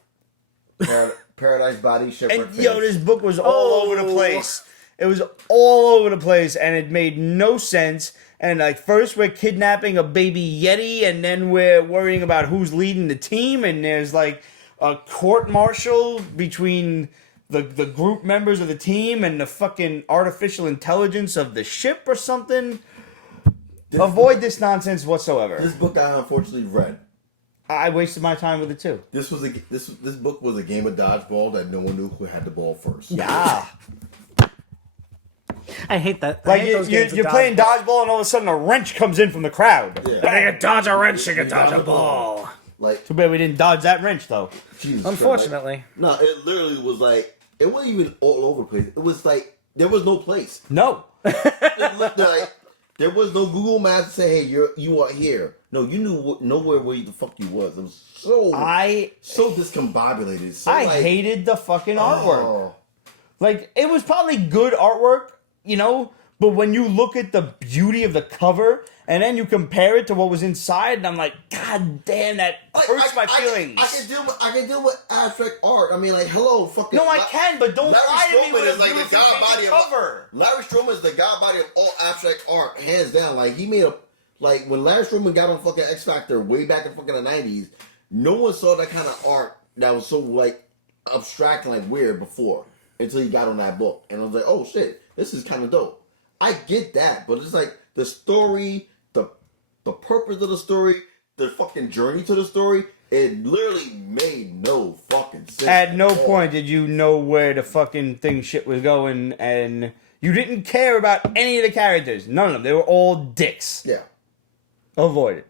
Paradise Body Shipwreck. And, this book was all over the place. It was all over the place, and it made no sense. And, like, first we're kidnapping a baby Yeti, and then we're worrying about who's leading the team, and there's, like, a court-martial between the group members of the team and the fucking artificial intelligence of the ship or something. Avoid this nonsense whatsoever. This book I unfortunately read. I wasted my time with it, too. This book was a game of dodgeball that no one knew who had the ball first. Yeah. I hate that. Like, you're playing dodgeball and all of a sudden a wrench comes in from the crowd. Yeah. I can dodge a wrench, I can dodge a ball. Like, too bad we didn't dodge that wrench, though. Jesus Unfortunately. Christ. No, it literally was like, it wasn't even all over the place. It was like, there was no place. No. It looked like, there was no Google Maps to say, hey, you are here. No, you knew nowhere where the fuck you was. It was so discombobulated. So, I hated the fucking artwork. Like, it was probably good artwork, but when you look at the beauty of the cover and then you compare it to what was inside, and I'm like, God damn, that hurts my feelings. I can deal with abstract art. I mean, like, hello, fucking. No, I can, but don't lie to me with a like the god body cover. Larry Stroman is the god body of all abstract art, hands down. Like, he made like, when Larry Stroman got on fucking X Factor way back in fucking the 90s, no one saw that kind of art that was so, like, abstract and, like, weird before until he got on that book. And I was like, oh, shit, this is kind of dope. I get that, but it's like the story, the purpose of the story, the fucking journey to the story, it literally made no fucking sense. At no point did you know where the fucking shit was going, and you didn't care about any of the characters. None of them. They were all dicks. Yeah. Avoid it.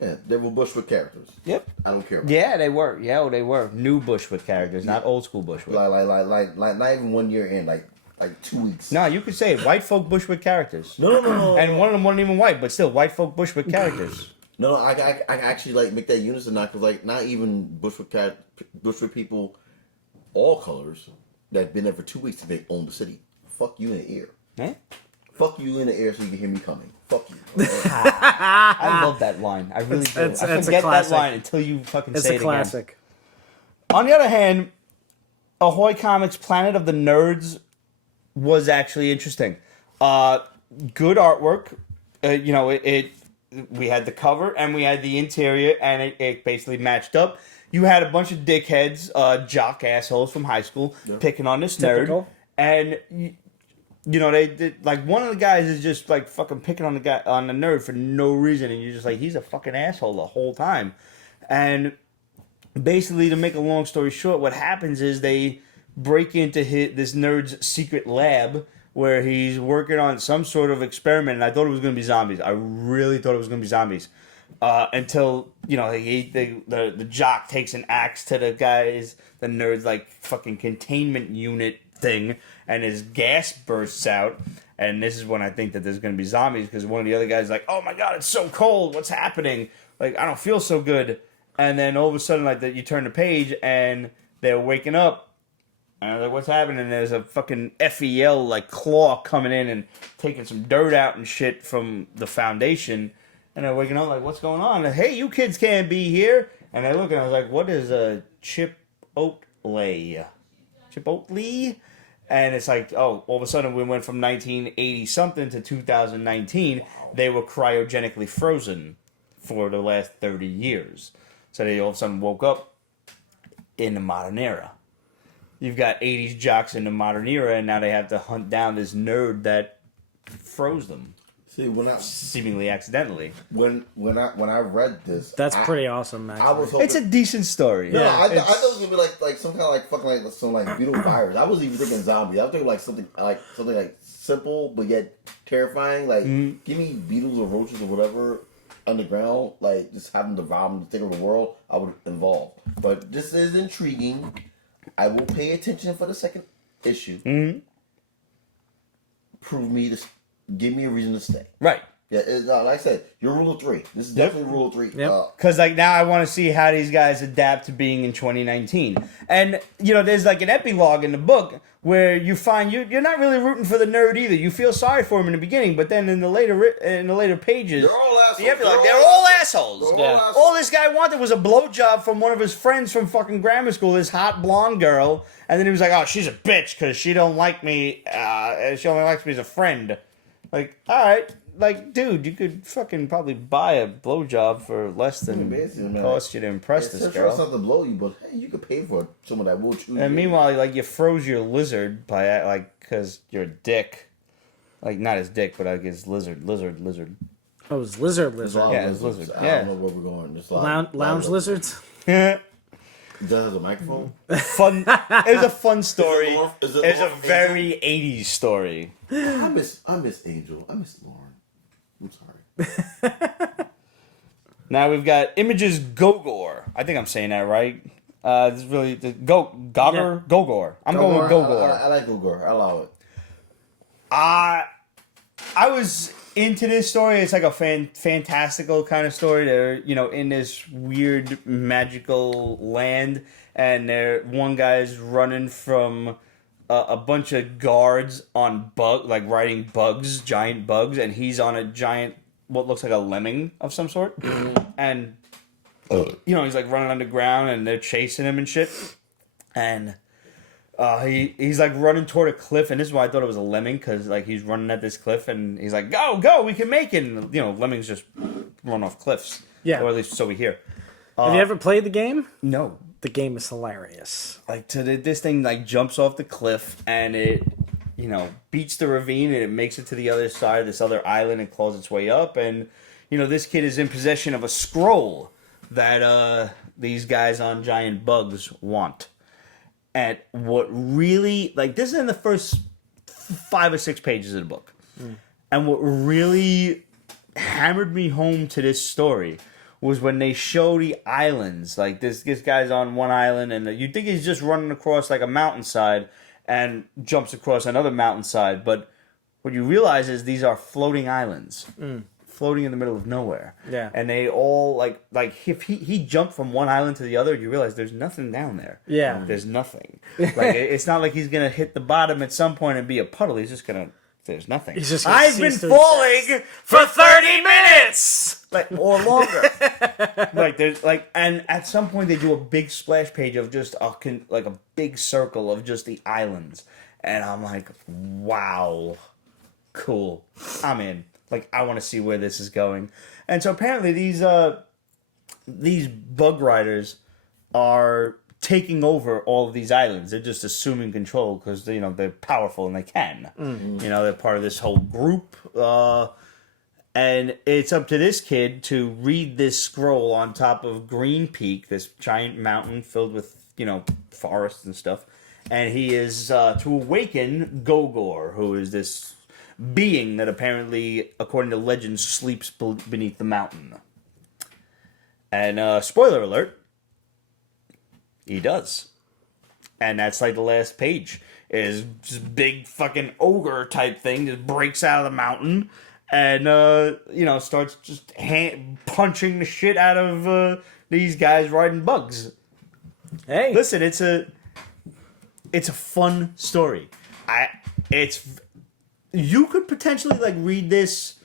Yeah, they were Bushwick characters. Yep. I don't care about Yeah, they were. Yeah, they were. New Bushwick characters, not old school Bushwick. Like, not even 1 year in, like 2 weeks. No, you could say it. White folk Bushwick characters. No. And one of them wasn't even white, but still, white folk Bushwick characters. No, I actually like make that unison now because like not even Bushwick people, all colors that have been there for 2 weeks and they own the city. Fuck you in the ear. Eh? Fuck you in the air so you can hear me coming. Fuck you. I love that line. I really do. I forget that line until you fucking say it again. It's a classic. On the other hand, Ahoy Comics' Planet of the Nerds was actually interesting. Good artwork. We had the cover and we had the interior, and it basically matched up. You had a bunch of dickheads, jock assholes from high school, picking on this nerd, and they did, like, one of the guys is just like fucking picking on the nerd for no reason, and you're just like, he's a fucking asshole the whole time. And basically, to make a long story short, what happens is they break into this nerd's secret lab where he's working on some sort of experiment, and I thought it was going to be zombies. I really thought it was going to be zombies. Until, the jock takes an axe to the nerd's, like, fucking containment unit thing, and his gas bursts out, and this is when I think that there's going to be zombies, because one of the other guys is like, oh my god, it's so cold, what's happening? Like, I don't feel so good. And then all of a sudden, like, you turn the page, and they're waking up, and I was like, what's happening? And there's a fucking FEL, like, claw coming in and taking some dirt out and shit from the foundation. And they're waking up like, what's going on? Like, hey, you kids can't be here. And I look and I was like, what is a Chipotle? Chipotle? And it's like, oh, all of a sudden we went from 1980-something to 2019. Wow. They were cryogenically frozen for the last 30 years. So they all of a sudden woke up in the modern era. You've got 80s jocks in the modern era, and now they have to hunt down this nerd that froze them. See, seemingly accidentally. When I read this, that's pretty awesome. Actually. I was hoping, it's a decent story. No, I thought it was gonna be like some kind of like fucking like some like beetle virus. I was even thinking zombie. I was thinking like something like simple but yet terrifying. Like give me beetles or roaches or whatever underground. Like just have them devour them, take over the world. I would involve. But this is intriguing. I will pay attention for the second issue. Mm-hmm. Give me a reason to stay. Right. Yeah, like I said, your rule of three. This is definitely rule of three. Because like now I want to see how these guys adapt to being in 2019. And, there's like an epilogue in the book where you find you're not really rooting for the nerd either. You feel sorry for him in the beginning, but then in the later pages, they're all assholes. The epilogue, they're all assholes. All this guy wanted was a blowjob from one of his friends from fucking grammar school, this hot blonde girl. And then he was like, oh, she's a bitch because she don't like me. She only likes me as a friend. Like, all right, like, dude, you could fucking probably buy a blowjob for less than it cost you to impress this girl. It's not to blow you, but hey, you could pay for someone that will choose. And meanwhile, like, you froze your lizard by because you're a dick, like not his dick, but I guess lizard. Oh, it's lizard. Yeah, it's lizard. I don't know where we're going. Just lounge lizards. Does have a microphone? Fun. It was a fun story. It was a very 80s story. I miss Angel. I miss Lauren. I'm sorry. Now we've got Image's Gogor. I think I'm saying that right. This is really Gogor. Yeah. Gogor. I'm going with Gogor. I like Gogor. I allow it. I was into this story. It's like a fantastical kind of story. They're in this weird magical land, and one guy's running from a bunch of guards on riding bugs, giant bugs, and he's on a giant what looks like a lemming of some sort, and he's like running underground, and they're chasing him and shit, and. He's like running toward a cliff, and this is why I thought it was a lemming, because like he's running at this cliff, and he's like, "Go, we can make it!" And, lemmings just run off cliffs, or at least so we hear. Have you ever played the game? No, the game is hilarious. Like this thing like jumps off the cliff, and it beats the ravine, and it makes it to the other side of this other island and claws its way up, and this kid is in possession of a scroll that these guys on giant bugs want. And what really, this is in the first 5 or 6 pages of the book. And what really hammered me home to this story was when they show the islands. Like, this guy's on one island, and you think he's just running across, like, a mountainside and jumps across another mountainside. But what you realize is these are floating islands. Floating in the middle of nowhere. Yeah. And they all, if he jumped from one island to the other, you realize there's nothing down there. Yeah. There's nothing. It's not like he's going to hit the bottom at some point and be a puddle. He's just going to, there's nothing. He's just I've been falling for 30 minutes! Or longer. And at some point they do a big splash page of just a big circle of just the islands. And I'm like, wow. Cool. I'm in. I want to see where this is going. And so apparently these bug riders are taking over all of these islands. They're just assuming control because they're powerful and they can. They're part of this whole group. And it's up to this kid to read this scroll on top of Green Peak, this giant mountain filled with, forests and stuff. And he is to awaken Gogor, who is this being that apparently, according to legend, sleeps beneath the mountain. And spoiler alert, he does. And that's like the last page. Is just big fucking ogre type thing just breaks out of the mountain. And, starts just punching the shit out of these guys riding bugs. Hey. Listen, it's a fun story. You could potentially, read this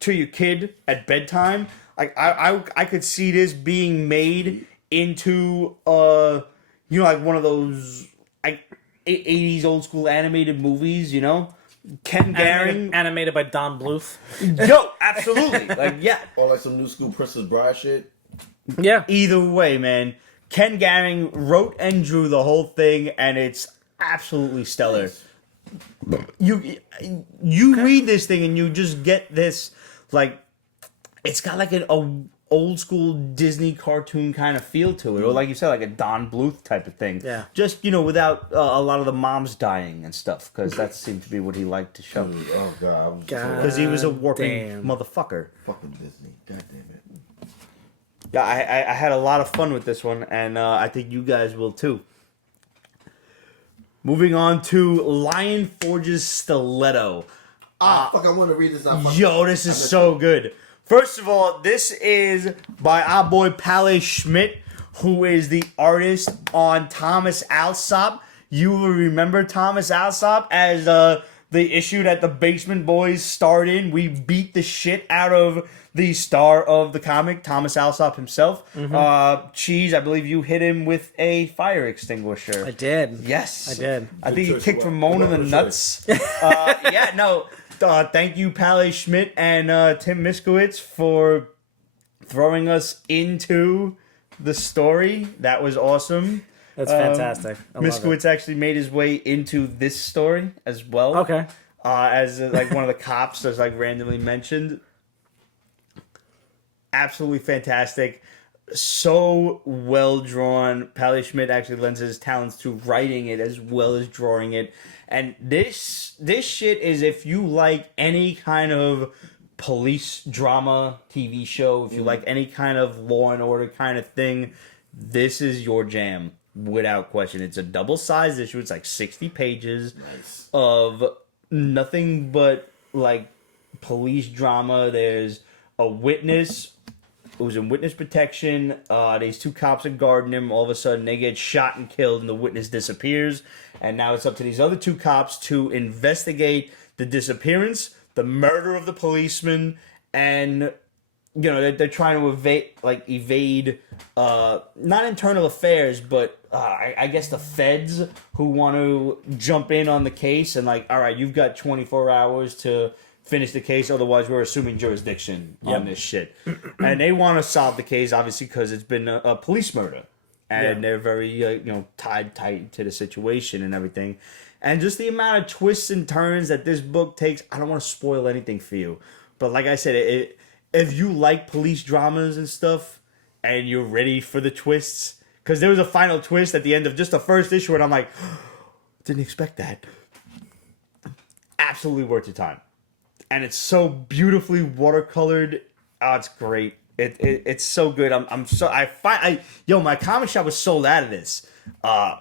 to your kid at bedtime. I could see this being made into, one of those, 80s old school animated movies, Ken Garing. Animated by Don Bluth. Yo, absolutely. Yeah. Or some new school Princess Bride shit. Yeah. Either way, man. Ken Garing wrote and drew the whole thing, and it's absolutely stellar. You read this thing, and you just get this, it's got an old school Disney cartoon kind of feel to it, or like you said, like a Don Bluth type of thing. Yeah. Just without a lot of the moms dying and stuff, because that seemed to be what he liked to show. Oh god, because he was a warping motherfucker. Fucking Disney, god damn it. Yeah, I had a lot of fun with this one, and I think you guys will too. Moving on to Lion Forge's Stiletto. Fuck! I want to read this. Yo, this is so good. First of all, this is by our boy Palle Schmidt, who is the artist on Thomas Alsop. You will remember Thomas Alsop as the issue that the Basement Boys starred in. We beat the shit out of the star of the comic, Thomas Alsop himself. Cheeze, I believe you hit him with a fire extinguisher. I did. Yes. I did. I think he kicked Ramon in the nuts. Yeah, no. Thank you, Palle Schmidt and Tim Miskowitz, for throwing us into the story. That was awesome. That's fantastic. Miskowitz actually made his way into this story as well. Okay. As one of the cops that's randomly mentioned. Absolutely fantastic. So well drawn. Palle Schmidt actually lends his talents to writing it as well as drawing it. And this shit is, if you like any kind of police drama TV show, if you like any kind of Law and Order kind of thing, this is your jam without question. It's a double-sized issue. It's 60 pages of nothing but police drama. There's a witness who's in witness protection. These two cops are guarding him. All of a sudden, they get shot and killed, and the witness disappears. And now it's up to these other two cops to investigate the disappearance, the murder of the policeman, and they're trying to evade not internal affairs, but I guess the feds who want to jump in on the case and all right, you've got 24 hours to finish the case, otherwise we're assuming jurisdiction on this shit. And they want to solve the case, obviously, because it's been a police murder. And they're very, tied tight to the situation and everything. And just the amount of twists and turns that this book takes, I don't want to spoil anything for you. But like I said, if you like police dramas and stuff, and you're ready for the twists, because there was a final twist at the end of just the first issue, and I'm like, didn't expect that. Absolutely worth your time. And it's so beautifully watercolored. Oh, it's great. It's so good. My comic shop was sold out of this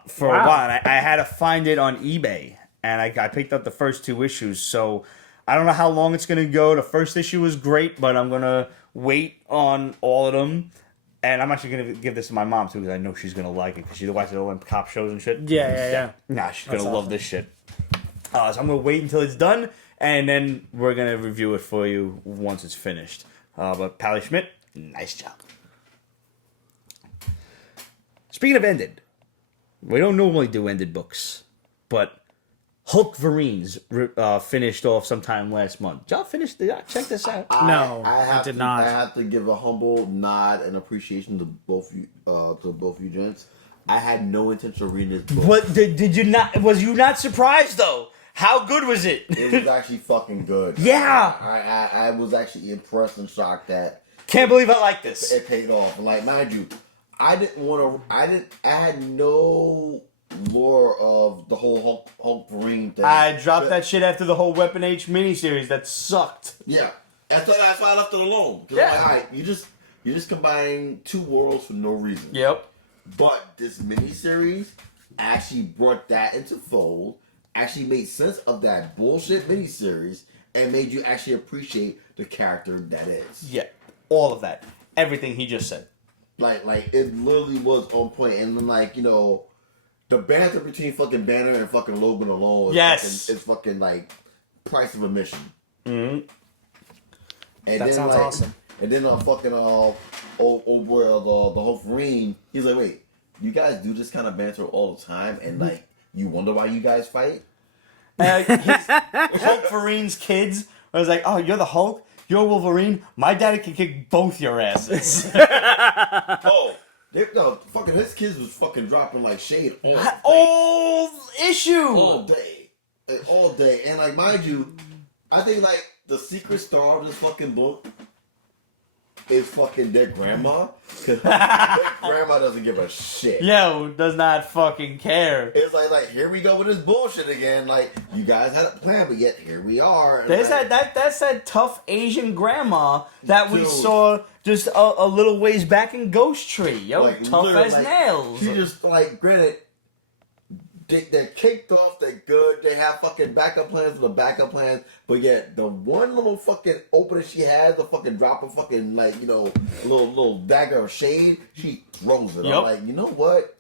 for a while. And I had to find it on eBay, and I picked up the first two issues. So I don't know how long it's gonna go. The first issue was great, but I'm gonna wait on all of them. And I'm actually gonna give this to my mom too, because I know she's gonna like it, because she watches all them cop shows and shit. Yeah. Nah, she's gonna love this shit. So I'm gonna wait until it's done, and then we're gonna review it for you once it's finished. But Palle Schmidt, nice job. Speaking of ended, we don't normally do ended books, but Hulkverines finished off sometime last month. Did y'all check this out? No, I did not. I have to give a humble nod and appreciation to both you gents. I had no intention of reading this book. What did you not? Was you not surprised though? How good was it? It was actually fucking good. Yeah. I was actually impressed and shocked that Can't believe I like this. it paid off. And like, mind you, I had no lore of the whole Hulkverine thing. I dropped that shit after the whole Weapon H miniseries that sucked. Yeah. That's why I left it alone. Yeah. Like, all right, you just combine two worlds for no reason. Yep. But this miniseries actually brought that into fold, actually made sense of that bullshit miniseries, and made you actually appreciate the character that is. Yeah. All of that. Everything he just said. Like it literally was on point. And then, like, you know, the banter between fucking Banner and fucking Logan alone is fucking like price of admission. Mm-hmm. And That sounds awesome. And then fucking old boy the Hulkverine, he's like, wait, you guys do this kind of banter all the time, and like you wonder why you guys fight? Hulkverine's kids was like, oh, you're the Hulk, you're Wolverine, my daddy can kick both your asses. Fucking his kids was fucking dropping like shade Old issue all day, and like, mind you, I think like the secret star of this fucking book is fucking their grandma, because their grandma doesn't give a shit. Yo, does not fucking care. It's like here we go with this bullshit again. Like, you guys had a plan, but yet here we are. And There's like, that's that tough Asian grandma that we Dude. saw just a little ways back in Ghost Tree. Yo, like, tough literally, as like, nails. She just, like, granted, they're kicked off, they're good, they have fucking backup plans for the backup plans, but yet the one little fucking opening she has, the fucking drop of fucking, like, you know, little dagger of shade, she throws it. Yep. I'm like, you know what?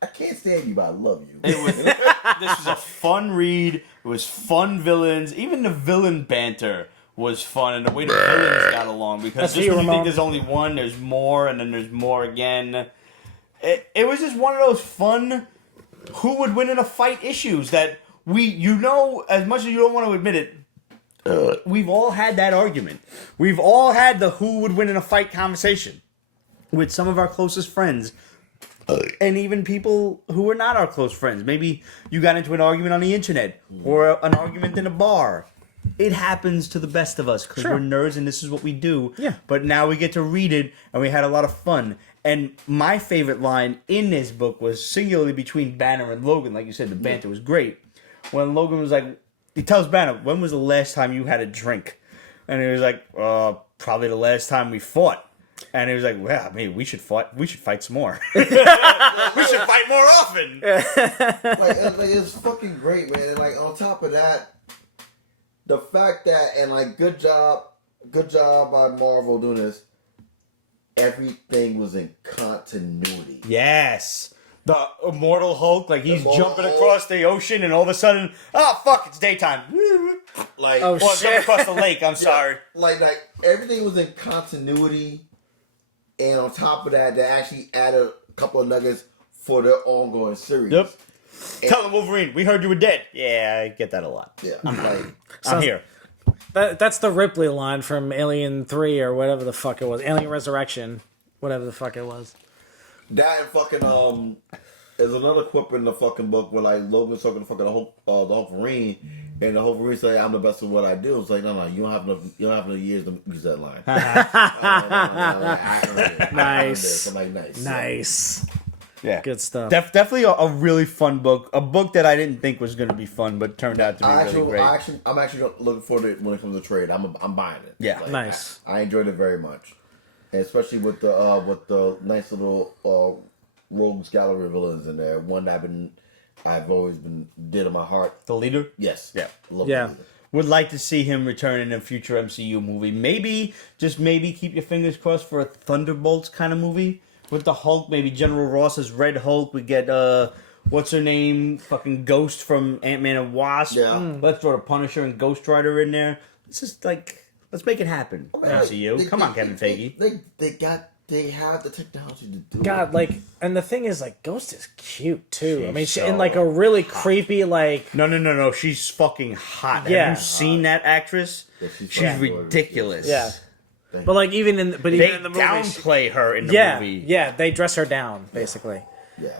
I can't stand you, but I love you. This was a fun read. It was fun villains. Even the villain banter was fun, and the way the villains got along. Because just when you think there's only one, there's more, and then there's more again. It was just one of those fun who would win in a fight issues that as much as you don't want to admit it, we've all had that argument. We've all had the who would win in a fight conversation with some of our closest friends. And even people who are not our close friends. Maybe you got into an argument on the internet or an argument in a bar. It happens to the best of us because we're nerds and this is what we do. Yeah. But now we get to read it and we had a lot of fun. And my favorite line in this book was singularly between Banner and Logan. Like you said, the banter was great. When Logan was like, he tells Banner, when was the last time you had a drink? And he was like, probably the last time we fought. And he was like, well, I mean, we should fight some more. We should fight more often. like it's fucking great, man. And like, on top of that, the fact that, and like, good job by Marvel doing this, everything was in continuity. Yes. The Immortal Hulk, like he's jumping across the ocean and all of a sudden, oh fuck, it's daytime. Like, Jumping across the lake, I'm sorry. Like everything was in continuity, and on top of that, they actually added a couple of nuggets for their ongoing series. Yep. Tell them, Wolverine, we heard you were dead. Yeah, I get that a lot. Yeah, like, I'm here. That's the Ripley line from Alien 3 or whatever the fuck it was. Alien Resurrection. Whatever the fuck it was. that and fucking there's another quip in the fucking book where like Logan's talking to fucking the Hulkverine, and the Hulkverine say, "I'm the best of what I do." It's like, no, you don't have enough years to use that line. Nice. I'm like, Nice. Yeah. Good stuff. Definitely a really fun book. A book that I didn't think was going to be fun, but turned out to be really great. I'm actually looking forward to it when it comes to trade. I'm buying it. Yeah. Like, Nice. I enjoyed it very much, and especially with the nice little rogues gallery of villains in there. One that I've always been dear to my heart. The leader? Yes. Yeah. Love Yeah. the leader. Would like to see him return in a future MCU movie. Maybe, just maybe, keep your fingers crossed for a Thunderbolts kind of movie. With the Hulk, maybe General Ross as Red Hulk. We get, what's her name? Fucking Ghost from Ant-Man and Wasp. Yeah. Let's throw the Punisher and Ghost Rider in there. Let's just, let's make it happen. MCU. Come on, Kevin Feige. They have the technology to do God, it. and the thing is, Ghost is cute, too. I mean, She's in, so a really creepy, No. She's fucking hot. Yeah. Have you seen that actress? Yeah, she's fucking ridiculous. Yeah. Thank even in the They movie, downplay her in the yeah, movie. yeah, they dress her down, basically. Yeah.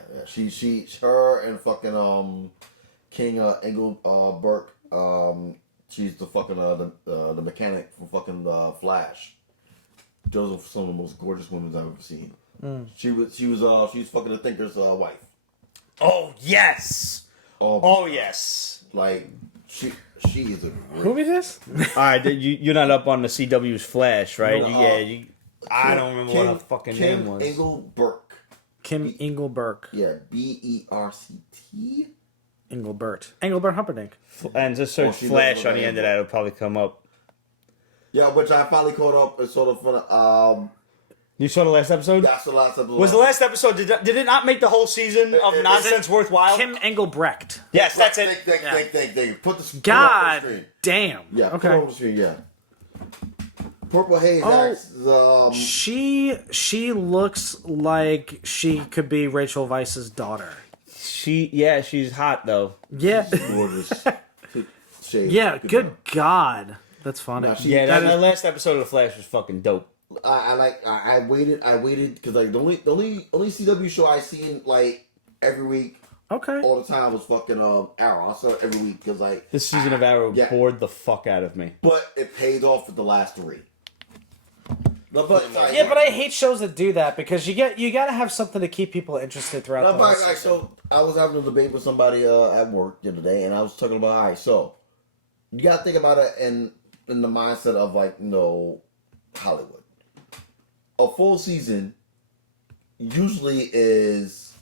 Her and fucking King Engelbert. She's the fucking the mechanic from fucking Flash. Those are some of the most gorgeous women I've ever seen. She's fucking the Thinker's wife. Oh yes. Oh yes. Like she is a. Who is this? All right, you're not up on the CW's Flash, right? No, I don't remember what her fucking name was. Kim Engelbert. Yeah, Berct. Engelbert Humperdinck. And just search Flash on the end of that, it'll probably come up. Yeah, which I finally caught up and sort of. You saw the last episode? That's the last episode. Was the last episode, did it not make the whole season of nonsense worthwhile? Kim Engelbrecht. Yes, that's it. Thank. Put the God put it up on the screen. damn. Yeah, Okay. put it on the screen, yeah. Purple Haze acts, She looks like she could be Rachel Weisz's daughter. She's hot though. Yeah. gorgeous. Shade. Yeah, good God. That's funny. No, That last episode of The Flash was fucking dope. I waited because like the only CW show I seen like every week Okay. all the time was fucking Arrow. I saw it every week because like This season of Arrow bored the fuck out of me. but it paid off with the last three. But Yeah, but I hate shows that do that because you gotta have something to keep people interested throughout the whole season. So I was having a debate with somebody at work the other day, and I was talking about, all right, so you gotta think about it in the mindset of like, Hollywood. A full season usually is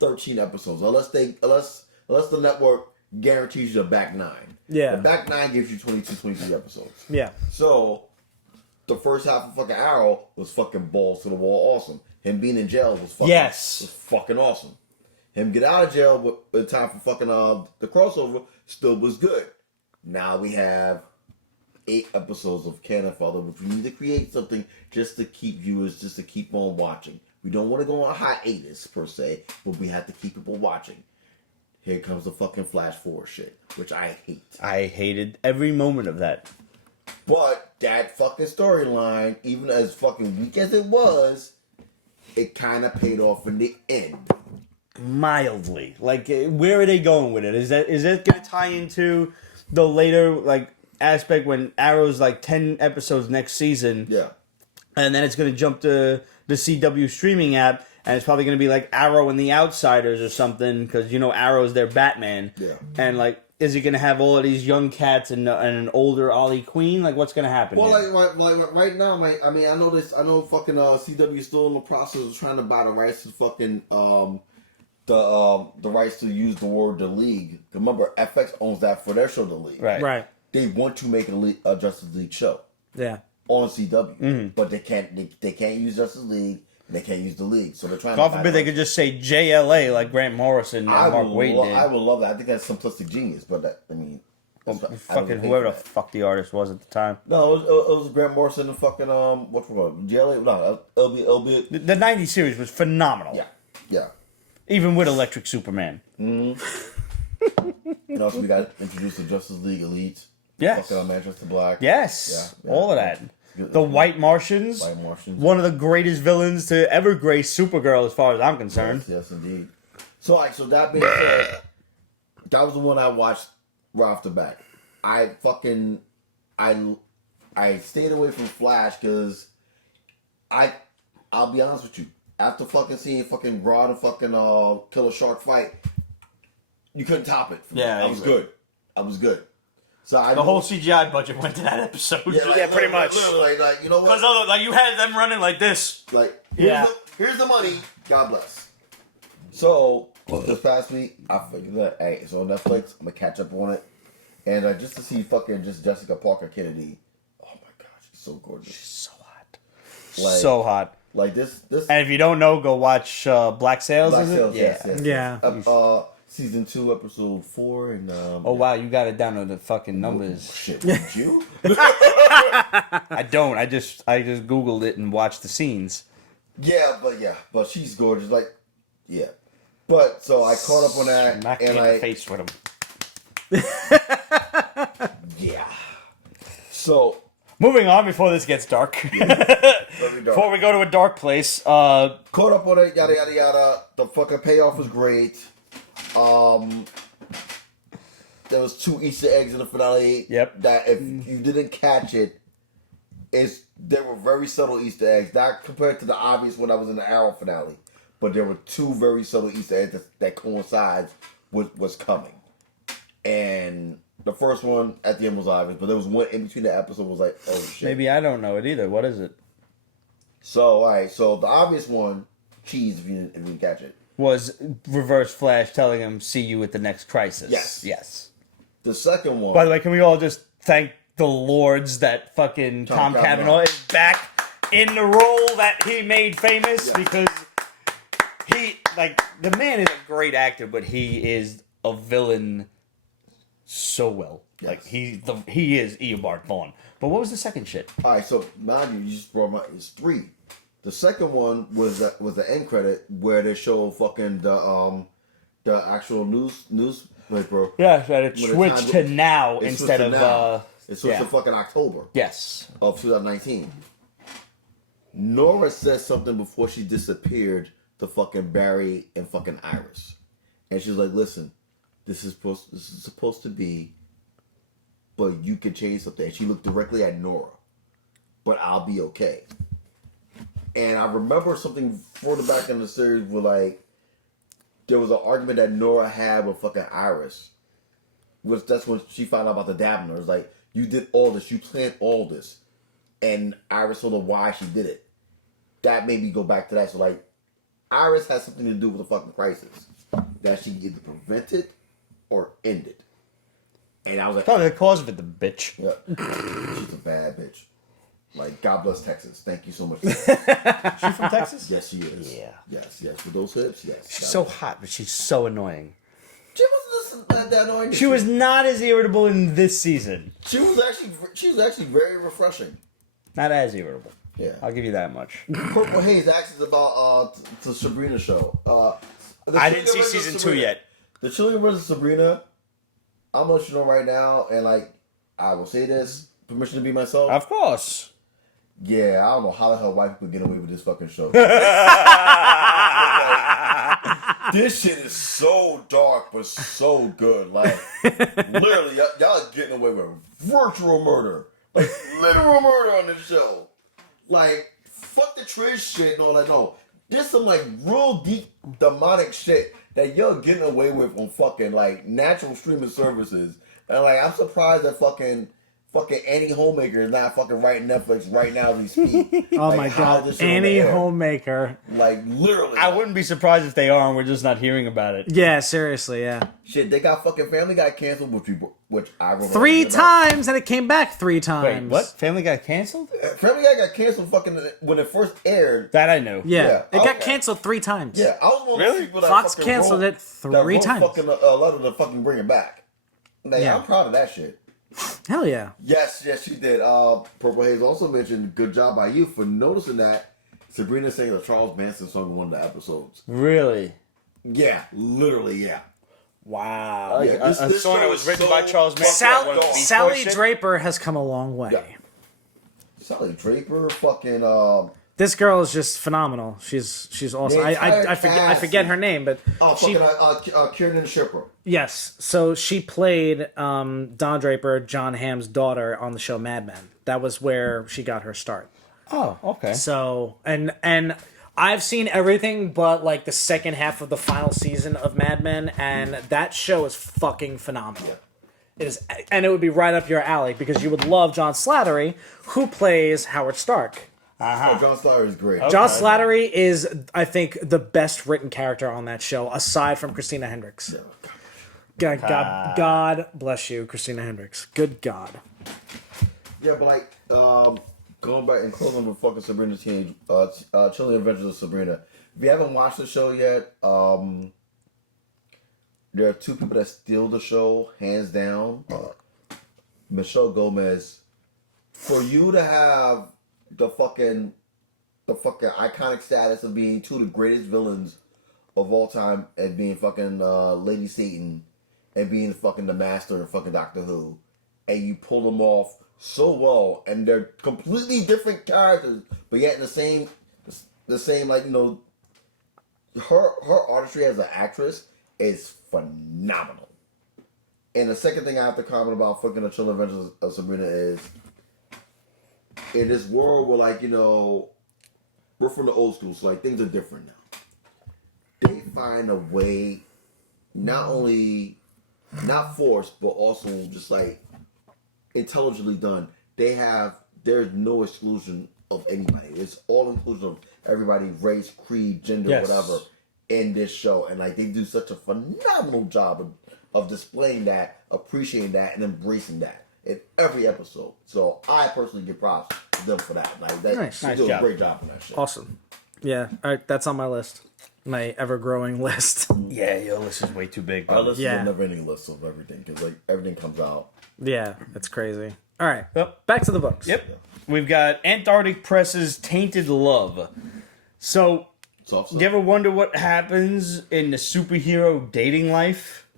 13 episodes, unless the network guarantees you the back 9. Yeah. The back 9 gives you 22, 23 episodes. Yeah. So the first half of fucking Arrow was fucking balls to the wall awesome. Him being in jail was fucking awesome. Him get out of jail with time for fucking the crossover still was good. Now we have 8 episodes of Cannon Fodder, which we need to create something just to keep viewers, just to keep on watching. We don't want to go on hiatus per se, but we have to keep people watching. Here comes the fucking Flash Forward shit, which I hate. I hated every moment of that. But that fucking storyline, even as fucking weak as it was, it kind of paid off in the end. Mildly. Like, where are they going with it? Is it going to tie into the later, like, aspect when Arrow's, like, 10 episodes next season? Yeah. And then it's going to jump to the CW streaming app, and it's probably going to be, like, Arrow and the Outsiders or something, because, Arrow's their Batman. Yeah. And, like, is it going to have all of these young cats and an older Ollie Queen? Like, what's going to happen? Well, here? like right now, I know fucking CW is still in the process of trying to buy the rights to fucking the rights to use the word the League. Remember, FX owns that for their show, The League. Right. They want to make a Justice League show. Yeah. On CW, but they can't use Justice League. And they can't use the League, so they're trying. God forbid they could just say JLA like Grant Morrison and Mark Waid did. I would love that. I think that's simplistic genius, but fucking whoever the fuck the artist was at the time. No, it was Grant Morrison and fucking what's it called? JLA. No, it'll be the '90s series was phenomenal. Yeah. Even with Electric Superman. And also we got introduced to Justice League Elite. Yes. Fucking Manchester Black. Yes. Yeah. All of that. The White Martians. One of the greatest villains to ever grace Supergirl, as far as I'm concerned. Yes, indeed. So that being said, that was the one I watched right off the bat. I stayed away from Flash because I'll be honest with you. After fucking seeing fucking Grodd and fucking Killer Shark fight, you couldn't top it. Yeah, I was good. So the whole CGI budget went to that episode. Yeah, pretty much. Like you know what? Because like you had them running like this. Like here's the money. God bless. So this past week, I figured that hey, it's on Netflix. I'm gonna catch up on it, and just to see fucking just Jessica Parker Kennedy. Oh my god, she's so gorgeous. She's so hot. So hot. Like this. And if you don't know, go watch Black Sails. Yes. Season 2, episode 4, and oh wow, you got it down to the fucking numbers. Shit, did you? I don't. I just Googled it and watched the scenes. But she's gorgeous. Like, yeah. But so I caught up on that, Smack and me in the face with him. yeah. So Moving on before this gets dark. Before we go to a dark place. Caught up on it, yada, yada, yada. The fucking payoff was great. There was 2 Easter eggs in the finale. Yep. That if you didn't catch it, they were very subtle Easter eggs. Not compared to the obvious one that was in the Arrow finale. But there were 2 very subtle Easter eggs that coincides with what's coming. And the first one at the end was obvious, but there was one in between the episode was like, oh shit. Maybe I don't know it either. What is it? So, alright, so the obvious one, Cheeze, if you didn't catch it. Was Reverse Flash telling him, see you at the next crisis. Yes. The second one. By the way, can we all just thank the Lords that fucking Tom Cavanaugh is back in the role that he made famous? Yes. Because the man is a great actor, but he is a villain so well. Yes. Like, he is Eobard Thawne. But what was the second shit? Alright, so mind you just brought it's 3. The second one was the end credit where they show fucking the actual newspaper. Yeah, that it switched to now instead of it switched to fucking October. Yes. Of 2019. Nora said something before she disappeared to fucking Barry and fucking Iris, and she's like, "Listen, this is supposed to be, but you can change something." And she looked directly at Nora, but I'll be okay. And I remember something further back in the series where, like, there was an argument that Nora had with fucking Iris. That's when she found out about the dabbing her. It was like, you did all this, you planned all this. And Iris told her why she did it. That made me go back to that. So, like, Iris has something to do with the fucking crisis that she either prevented or ended. And I was like, probably the cause of it, the bitch. Yeah. She's a bad bitch. Like, God bless Texas. Thank you so much. She's from Texas? Yes, she is. Yeah. Yes. With those hips, yes. She's so hot, but she's so annoying. She wasn't that annoying. She was not as irritable in this season. She was actually very refreshing. Not as irritable. Yeah. I'll give you that much. Purple Haze asks about the Sabrina show. I didn't see season 2 yet. The Chilling versus Sabrina, I'm gonna let you know right now, and like I will say this, permission to be myself. Of course. Yeah, I don't know how the hell white people get away with this fucking show. This shit is so dark, but so good. Like, literally, y'all are getting away with virtual murder. Like, literal murder on this show. Like, fuck the Trish shit and all that. No, there's some, like, real deep demonic shit that you're getting away with on fucking, like, natural streaming services. And, like, I'm surprised that fucking Annie Homemaker is not fucking writing Netflix right now as we speak. Oh like, my god, Annie Homemaker. Like, literally. I wouldn't be surprised if they are and we're just not hearing about it. Yeah, seriously, yeah. Shit, they got fucking Family Guy canceled, which I wrote 3 times, and it came back 3 times. Wait, what? Family got canceled? Family Guy got canceled fucking when it first aired. That I knew. Yeah, it got okay. canceled 3 times. Yeah, I was one of the people that Fox fucking canceled wrote, it 3 times. Fucking a letter to fucking bring it back. Like, Yeah. I'm proud of that shit. Hell yeah. Yes, she did. Purple Haze also mentioned, good job by you for noticing that Sabrina sang a Charles Manson song in one of the episodes. Really? Yeah, literally, yeah. Wow. Yeah, this song that show was is written so by Charles Manson. Sally Draper has come a long way. Yeah. Sally Draper, fucking This girl is just phenomenal. She's awesome. The entire I forget her name, but she Kiernan Shipper. yes. So she played Don Draper, John Hamm's daughter on the show Mad Men. That was where she got her start. Oh, okay. So and I've seen everything but like the second half of the final season of Mad Men, and that show is fucking phenomenal. Yeah. It is, and it would be right up your alley because you would love John Slattery, who plays Howard Stark. Oh, John Slattery is great. Okay. John Slattery is, I think, the best written character on that show, aside from Christina Hendricks. God bless you, Christina Hendricks. Good God. Yeah, but like, going back and closing with fucking Sabrina Teenage, Chilling Adventures of Sabrina. If you haven't watched the show yet, there are 2 people that steal the show, hands down. Michelle Gomez. For you to have the fucking iconic status of being 2 of the greatest villains of all time and being fucking Lady Satan and being fucking the Master and fucking Doctor Who, and you pull them off so well, and they're completely different characters, but yet in the same like, you know, her artistry as an actress is phenomenal. And the second thing I have to comment about fucking The Chilling Adventures of Sabrina is, in this world where, like, you know, we're from the old school, so like things are different now. They find a way, not only not forced, but also just like intelligently done. There's no exclusion of anybody. It's all inclusion of everybody, race, creed, gender, whatever, in this show. And like they do such a phenomenal job of displaying that, appreciating that, and embracing that in every episode. So I personally give props to them for that. Like they do a great job on that show. Awesome. Yeah. All right, that's on my list. My ever-growing list. Yeah, your list is way too big. Our list is a never-ending list of everything, because like everything comes out. Yeah, that's crazy. All right, Yep. back to the books. Yep. We've got Antarctic Press's Tainted Love. So, do you ever wonder what happens in the superhero dating life?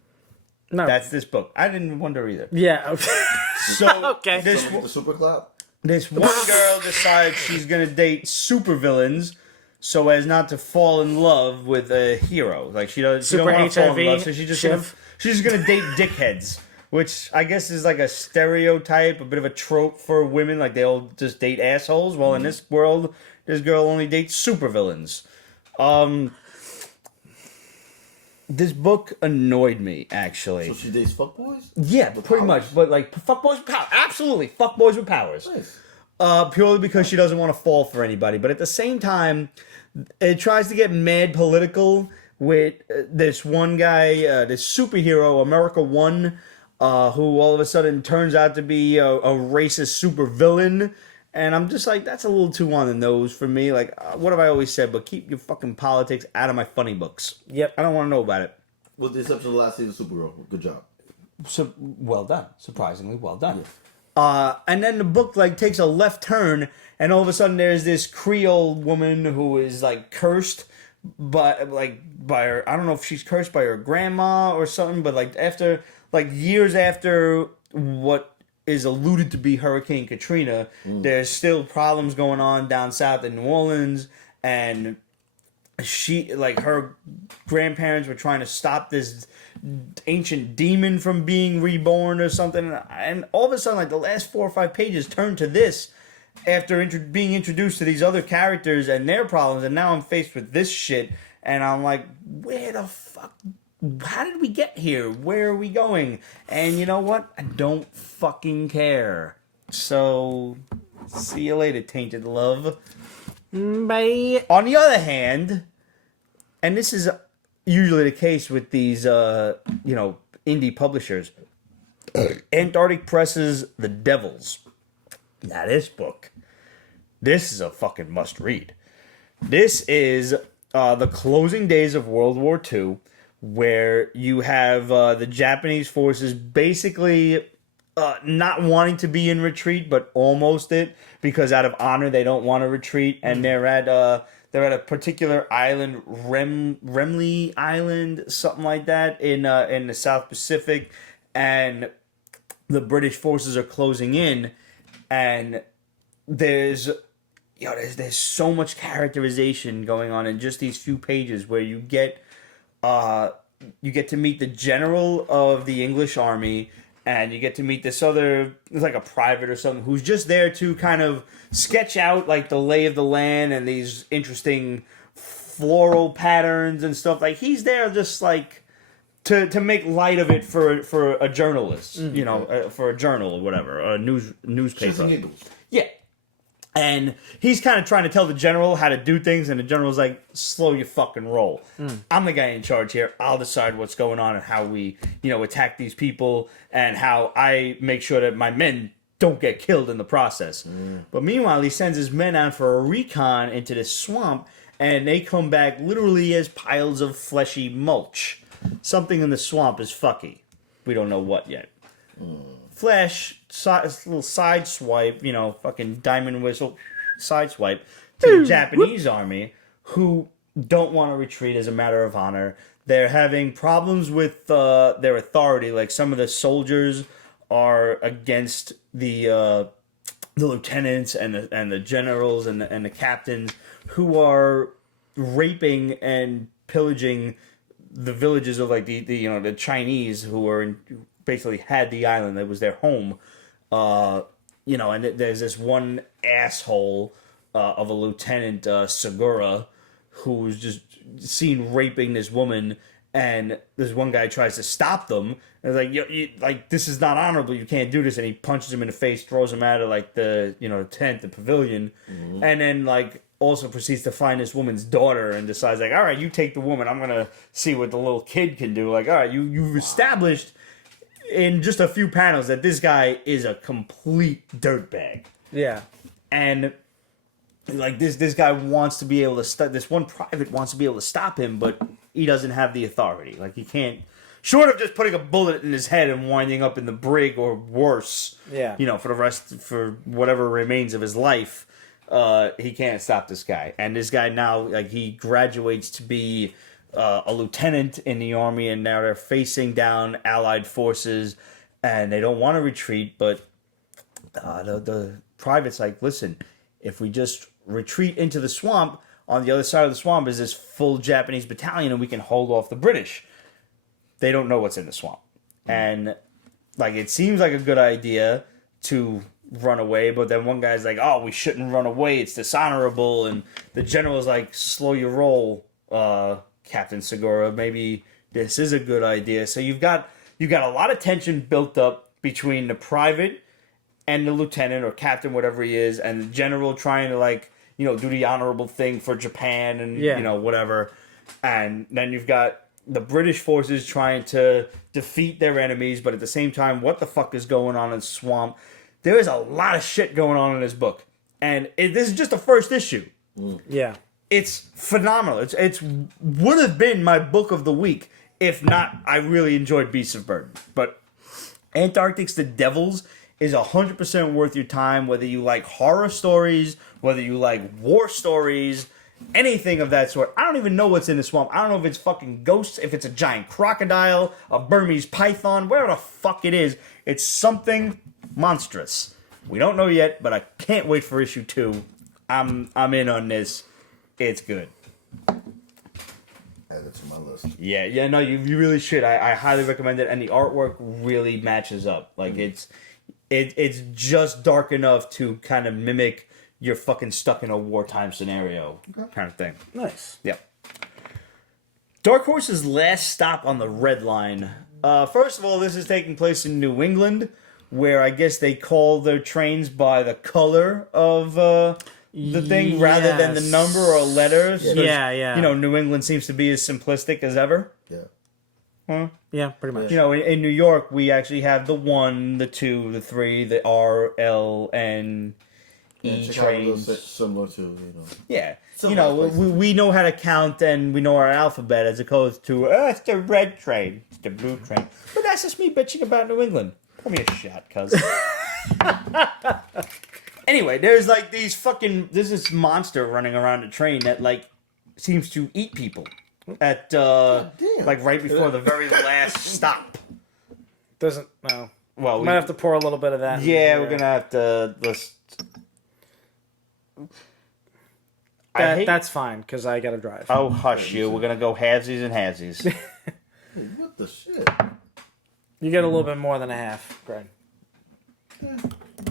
No. That's this book. I didn't wonder either. Yeah. So, Okay. The Super Club? this one girl decides she's going to date supervillains so as not to fall in love with a hero. Like, she don't want to fall in love, so she's just going to date dickheads. Which I guess is like a stereotype, a bit of a trope for women. Like, they all just date assholes. Well, in this world, this girl only dates supervillains. This book annoyed me, actually. So she dates fuckboys? Yeah, pretty much. But, like, fuckboys with powers. Absolutely. Fuckboys with powers. Nice. Purely because she doesn't want to fall for anybody. But at the same time, it tries to get mad political with this one guy, this superhero, America One, who all of a sudden turns out to be a racist supervillain. And I'm just like, that's a little too on the nose for me. Like, what have I always said? But keep your fucking politics out of my funny books. Yep. I don't want to know about it. With the exception of the last season of Supergirl. Good job. So, well done. Surprisingly well done. Yeah. And then the book, like, takes a left turn, and all of a sudden there's this Creole woman who is, like, cursed by her, I don't know if she's cursed by her grandma or something, but, like, after, like, years after what is alluded to be Hurricane Katrina, there's still problems going on down south in New Orleans, and she, like, her grandparents were trying to stop this ancient demon from being reborn or something, and all of a sudden, like, the last 4 or 5 pages turn to this after being introduced to these other characters and their problems, and now I'm faced with this shit, and I'm like, where the fuck, how did we get here? Where are we going? And you know what? I don't fucking care. So, see you later, Tainted Love. Bye. On the other hand, and this is usually the case with these, indie publishers, Antarctic Press's The Devils. Now, this book, this is a fucking must-read. This is the closing days of World War II, where you have the Japanese forces basically not wanting to be in retreat, but almost it, because out of honor they don't want to retreat, and they're at a particular island, Remley Island, something like that, in the South Pacific, and the British forces are closing in, and there's so much characterization going on in just these few pages, where you get to meet the general of the English army, and you get to meet this other, like a private or something, who's just there to kind of sketch out, like, the lay of the land and these interesting floral patterns and stuff. Like, he's there just, like, to make light of it for a journalist, for a journal or whatever, a newspaper. Yeah. And he's kind of trying to tell the general how to do things, and the general's like, slow your fucking roll. I'm the guy in charge here. I'll decide what's going on and how we, attack these people, and how I make sure that my men don't get killed in the process. But meanwhile, he sends his men out for a recon into this swamp, and they come back literally as piles of fleshy mulch. Something in the swamp is fucky. We don't know what yet. Flash, little side swipe, fucking diamond whistle, side swipe to the Japanese army, who don't want to retreat as a matter of honor. They're having problems with their authority. Like, some of the soldiers are against the lieutenants and the generals and the captains who are raping and pillaging the villages of like the Chinese who are basically had the island that was their home. And there's this one asshole of a lieutenant, Segura, who's just seen raping this woman, and this one guy tries to stop them. And it's like, this is not honorable. You can't do this. And he punches him in the face, throws him out of like the tent, the pavilion, and then like also proceeds to find this woman's daughter and decides like, all right, you take the woman. I'm gonna see what the little kid can do. Like, all right, you've established in just a few panels that this guy is a complete dirtbag. Yeah. And like this guy wants to be able to this one private wants to be able to stop him, but he doesn't have the authority. Like he can't, short of just putting a bullet in his head and winding up in the brig or worse. Yeah. For whatever remains of his life, he can't stop this guy. And this guy now, like, he graduates to be a lieutenant in the army, and now they're facing down Allied forces, and they don't want to retreat, but the private's like, listen, if we just retreat into the swamp, on the other side of the swamp is this full Japanese battalion, and we can hold off the British. They don't know what's in the swamp. And, like, it seems like a good idea to run away, but then one guy's like, oh, we shouldn't run away, it's dishonorable, and the general's like, slow your roll, Captain Segura, maybe this is a good idea. So you've got a lot of tension built up between the private and the lieutenant or captain, whatever he is, and the general trying to, like, do the honorable thing for Japan and, whatever. And then you've got the British forces trying to defeat their enemies, but at the same time, what the fuck is going on in the swamp? There is a lot of shit going on in this book. And this is just the first issue. Yeah. It's phenomenal. It's would have been my book of the week if not I really enjoyed Beasts of Burden. But Antarctic's The Devils is 100% worth your time, whether you like horror stories, whether you like war stories, anything of that sort. I don't even know what's in the swamp. I don't know if it's fucking ghosts, if it's a giant crocodile, a Burmese python, whatever the fuck it is. It's something monstrous. We don't know yet, but I can't wait for issue 2. I'm in on this. It's good. Add it to my list. Yeah, no, you really should. I highly recommend it, and the artwork really matches up. Like, it's just dark enough to kind of mimic you're fucking stuck in a wartime scenario kind of thing. Nice. Yeah. Dark Horse's last stop on the Red Line. First of all, this is taking place in New England, where I guess they call their trains by the color of the thing rather than the number or letters. Yeah. New England seems to be as simplistic as ever. Yeah. Huh? Yeah, pretty much. In New York, we actually have the 1, the 2, the 3, the R, L, and E trains. Similar to, Yeah. Something we know how to count and we know our alphabet as opposed to, it's the red train, it's the blue train. But that's just me bitching about New England. Pour me a shot, cuz. Anyway, there's like there's this monster running around the train that like seems to eat people at like right before the very last stop. Doesn't no. Well, we might have to pour a little bit of that. Yeah, we're gonna have to. That's fine because I gotta drive. Oh, hush you! We're gonna go halvesies and halvesies. What the shit? You get a little bit more than a half, Greg.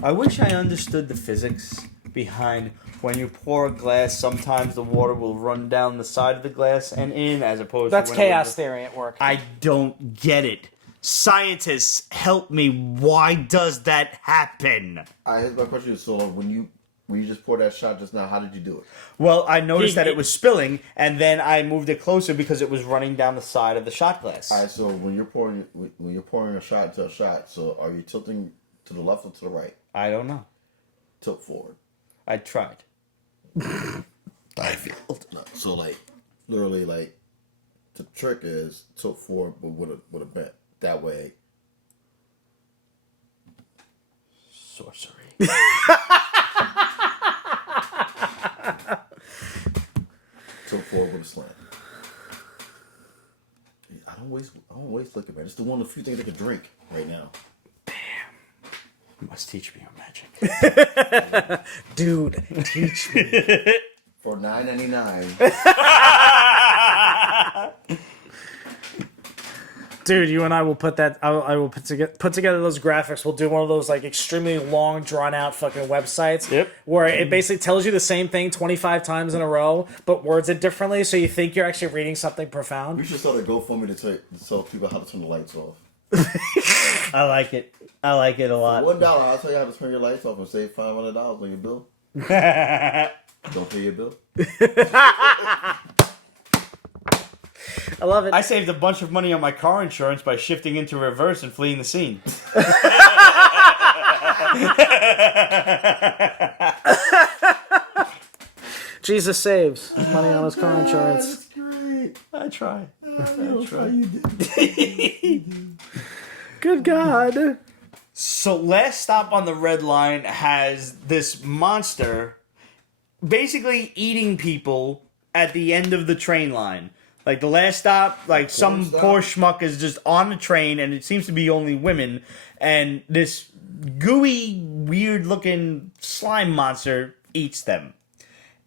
I wish I understood the physics behind when you pour a glass, sometimes the water will run down the side of the glass and in, as opposed That's to... That's chaos theory at work. I don't get it. Scientists, help me. Why does that happen? Here's my question. So when you just poured that shot just now, how did you do it? Well, I noticed that it was spilling, and then I moved it closer because it was running down the side of the shot glass. All right, so when you're pouring a shot into a shot, so are you tilting to the left or to the right? I don't know. Tilt forward. I tried. I feel so like literally like the trick is tilt forward but with a bent. That way. Sorcery. Tilt forward with a slant. I don't waste liquor, man. It's the few things I could drink right now. Damn. You must teach me your magic. Dude, teach me. For $9.99. Dude, you and I will put that. I will put together those graphics. We'll do one of those like extremely long, drawn out fucking websites. Yep. Where it basically tells you the same thing 25 times in a row, but words it differently, so you think you're actually reading something profound. We should start a GoFundMe to tell people how to turn the lights off. I like it. I like it a lot. $1, I'll tell you how to turn your lights off and save $500 on your bill. Don't pay your bill. I love it. I saved a bunch of money on my car insurance by shifting into reverse and fleeing the scene. Jesus saves money on his car insurance. That's great. I try. I try. You did. Good God. So last stop on the red line has this monster basically eating people at the end of the train line. Like the last stop, like some poor schmuck is just on the train and it seems to be only women. And this gooey, weird looking slime monster eats them.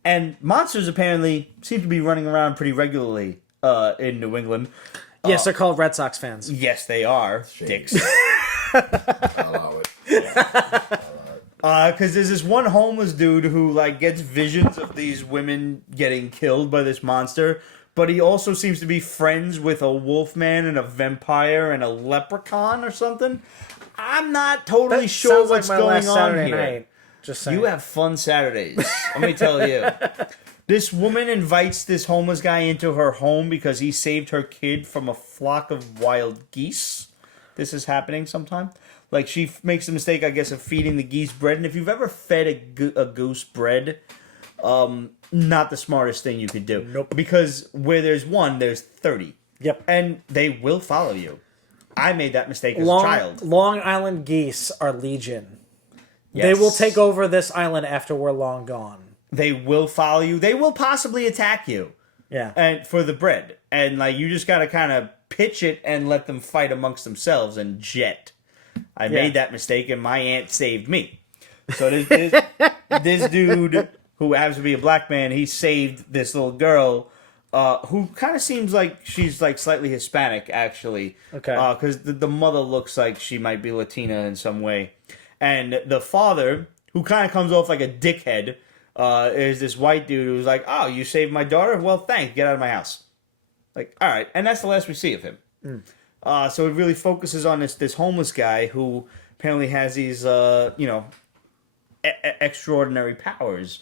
And monsters apparently seem to be running around pretty regularly in New England. Yes, they're called Red Sox fans. Yes, they are. Dicks. I'll allow it. Because there's this one homeless dude who like gets visions of these women getting killed by this monster, but he also seems to be friends with a wolfman and a vampire and a leprechaun or something. I'm not totally sure what's going on here. Night. Just saying. You have fun Saturdays. Let me tell you. This woman invites this homeless guy into her home because he saved her kid from a flock of wild geese. This is happening sometime. Like, she makes the mistake, I guess, of feeding the geese bread. And if you've ever fed a goose bread, not the smartest thing you could do. Nope. Because where there's one, there's 30. Yep. And they will follow you. I made that mistake as a child. Long Island geese are legion. Yes. They will take over this island after we're long gone. They will follow you. They will possibly attack you. Yeah. And for the bread. And, like, you just got to kind of pitch it and let them fight amongst themselves and jet. I made that mistake, and my aunt saved me. So this dude, who happens to be a black man, he saved this little girl, who kind of seems like she's like slightly Hispanic, actually. Okay. Because the mother looks like she might be Latina in some way. And the father, who kind of comes off like a dickhead, is this white dude who's like, "Oh, you saved my daughter? Well, thanks. Get out of my house." Like, all right. And that's the last we see of him. So it really focuses on this homeless guy who apparently has these, extraordinary powers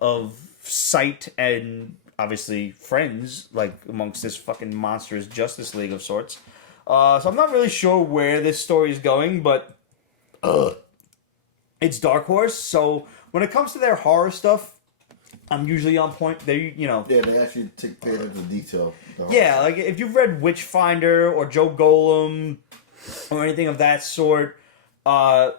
of sight and obviously friends, like amongst this fucking monstrous Justice League of sorts. So I'm not really sure where this story is going, but it's Dark Horse. So when it comes to their horror stuff, I'm usually on point. They they actually take pay attention to detail. Yeah, like if you've read Witchfinder or Joe Golem or anything of that sort, I'm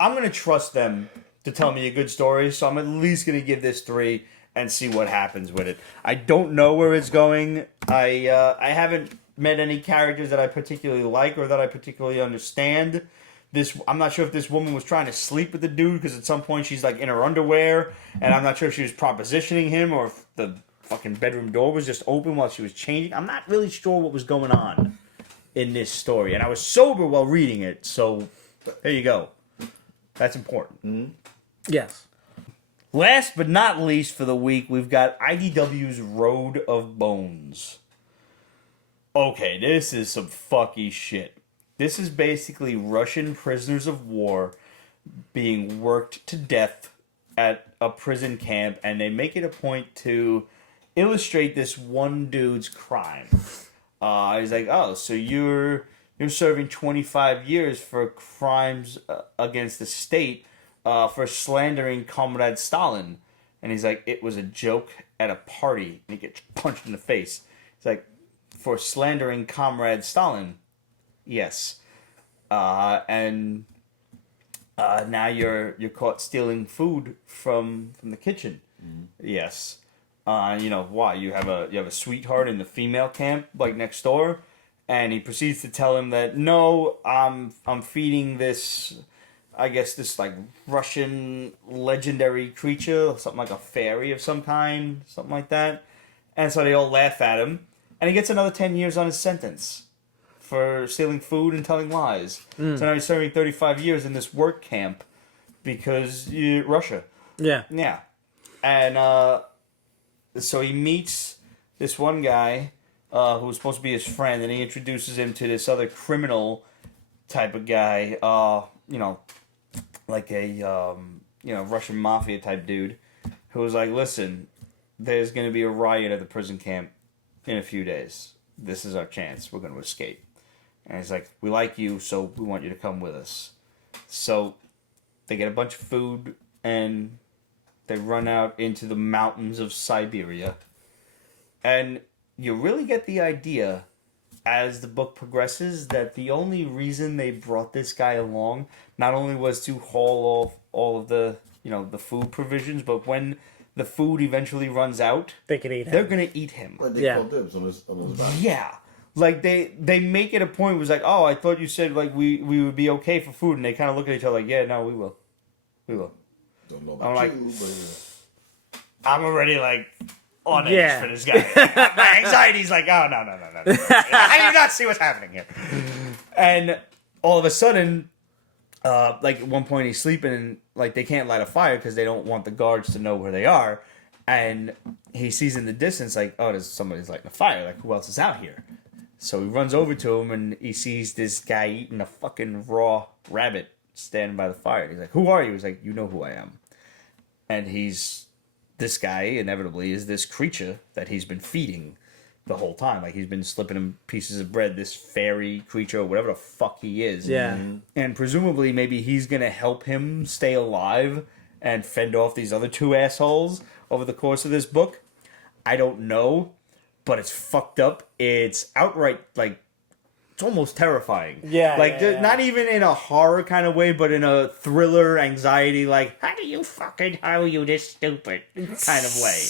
going to trust them to tell me a good story, so I'm at least going to give this 3 and see what happens with it. I don't know where it's going. I haven't met any characters that I particularly like or that I particularly understand. I'm not sure if this woman was trying to sleep with the dude, because at some point she's like in her underwear, and I'm not sure if she was propositioning him or if the fucking bedroom door was just open while she was changing. I'm not really sure what was going on in this story, and I was sober while reading it, so there you go. That's important. Mm-hmm. Yes. Last but not least for the week, we've got IDW's Road of Bones. Okay, this is some fucky shit. This is basically Russian prisoners of war being worked to death at a prison camp, and they make it a point to illustrate this one dude's crime. He's like, "Oh, so you're serving 25 years for crimes against the state for slandering Comrade Stalin." And he's like, "It was a joke at a party." And he gets punched in the face. He's like, "For slandering Comrade Stalin." Yes. And now you're caught stealing food from the kitchen. Mm-hmm. Yes. Why? You have a sweetheart in the female camp, like next door, and he proceeds to tell him that no, I'm feeding this I guess this like Russian legendary creature, something like a fairy of some kind, something like that. And so they all laugh at him, and he gets another 10 years on his sentence for stealing food and telling lies. So now he's serving 35 years in this work camp because Russia. Yeah. Yeah. And so he meets this one guy who's supposed to be his friend, and he introduces him to this other criminal type of guy, like a Russian mafia type dude, who was like, listen, there's going to be a riot at the prison camp in a few days. This is our chance. We're going to escape. And he's like, we like you, so we want you to come with us. So they get a bunch of food, and they run out into the mountains of Siberia. And you really get the idea, as the book progresses, that the only reason they brought this guy along not only was to haul off all of the, the food provisions, but when the food eventually runs out, They can eat him. they're going to eat him. Like they call dibs on his back. Yeah. Like, they make it a point, it was like, oh, I thought you said, like, we would be okay for food, and they kind of look at each other like, yeah, no, we will. We will. Don't know I'm about like, you, but I'm already, like, on edge for this guy. My anxiety's like, oh, no. I do not see what's happening here. And all of a sudden, like, at one point he's sleeping, and, like, they can't light a fire because they don't want the guards to know where they are. And he sees in the distance, like, oh, there's somebody's lighting a fire. Like, who else is out here? So he runs over to him, and he sees this guy eating a fucking raw rabbit standing by the fire. He's like, who are you? He's like, you know who I am. And this guy, inevitably, is this creature that he's been feeding the whole time. Like, he's been slipping him pieces of bread, this fairy creature, or whatever the fuck he is. Yeah. And presumably, maybe he's going to help him stay alive and fend off these other two assholes over the course of this book. I don't know. But it's fucked up. It's outright, like, it's almost terrifying. Yeah. Like, not even in a horror kind of way, but in a thriller, anxiety, like, how are you this stupid kind of way.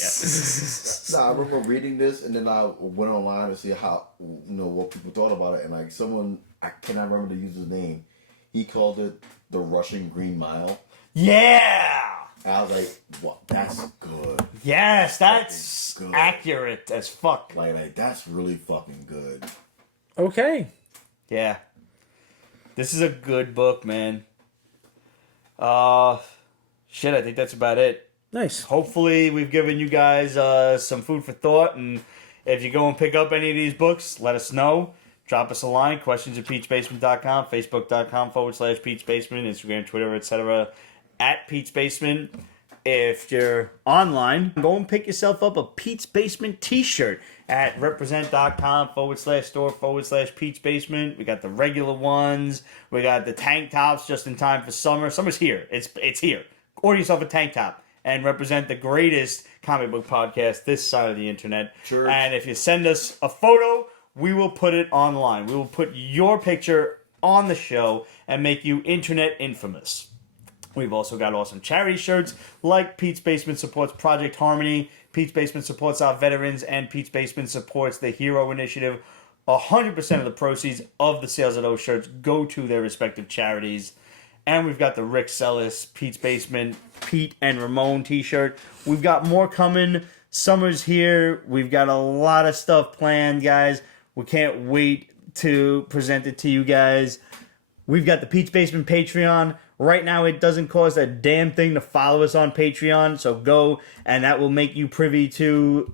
I remember reading this, and then I went online to see how, what people thought about it. And, like, someone, I cannot remember the user's name, he called it the Russian Green Mile. Yeah! I was like, what? That's good. Yes, that's good. Accurate as fuck. Like, that's really fucking good. Okay. Yeah. This is a good book, man. Shit, I think that's about it. Nice. Hopefully we've given you guys some food for thought, and if you go and pick up any of these books, let us know. Drop us a line, questions@peachbasement.com, facebook.com/peachbasement, Instagram, Twitter, etc. @peachbasement. If you're online, go and pick yourself up a Pete's Basement t-shirt at represent.com/store/Pete's We got the regular ones. We got the tank tops just in time for summer. Summer's here. It's here. Order yourself a tank top and represent the greatest comic book podcast this side of the internet. Sure. And if you send us a photo, we will put it online. We will put your picture on the show and make you internet infamous. We've also got awesome charity shirts like Pete's Basement supports Project Harmony, Pete's Basement supports our veterans, and Pete's Basement supports the Hero Initiative. 100% of the proceeds of the sales of those shirts go to their respective charities. And we've got the Rick Sellis, Pete's Basement, Pete and Ramon t-shirt. We've got more coming. Summer's here. We've got a lot of stuff planned, guys. We can't wait to present it to you guys. We've got the Pete's Basement Patreon. Right now, it doesn't cost a damn thing to follow us on Patreon, so go, and that will make you privy to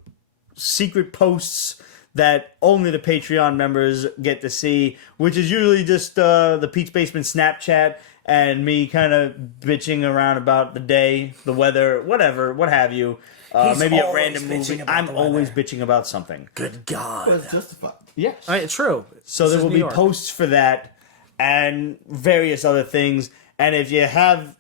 secret posts that only the Patreon members get to see, which is usually just the Pete's Basement Snapchat and me kind of bitching around about the day, the weather, whatever, what have you. Maybe a random movie. I'm always bitching about something. Good God. But it's justified. Yes. True. So there will be posts for that and various other things. And if you have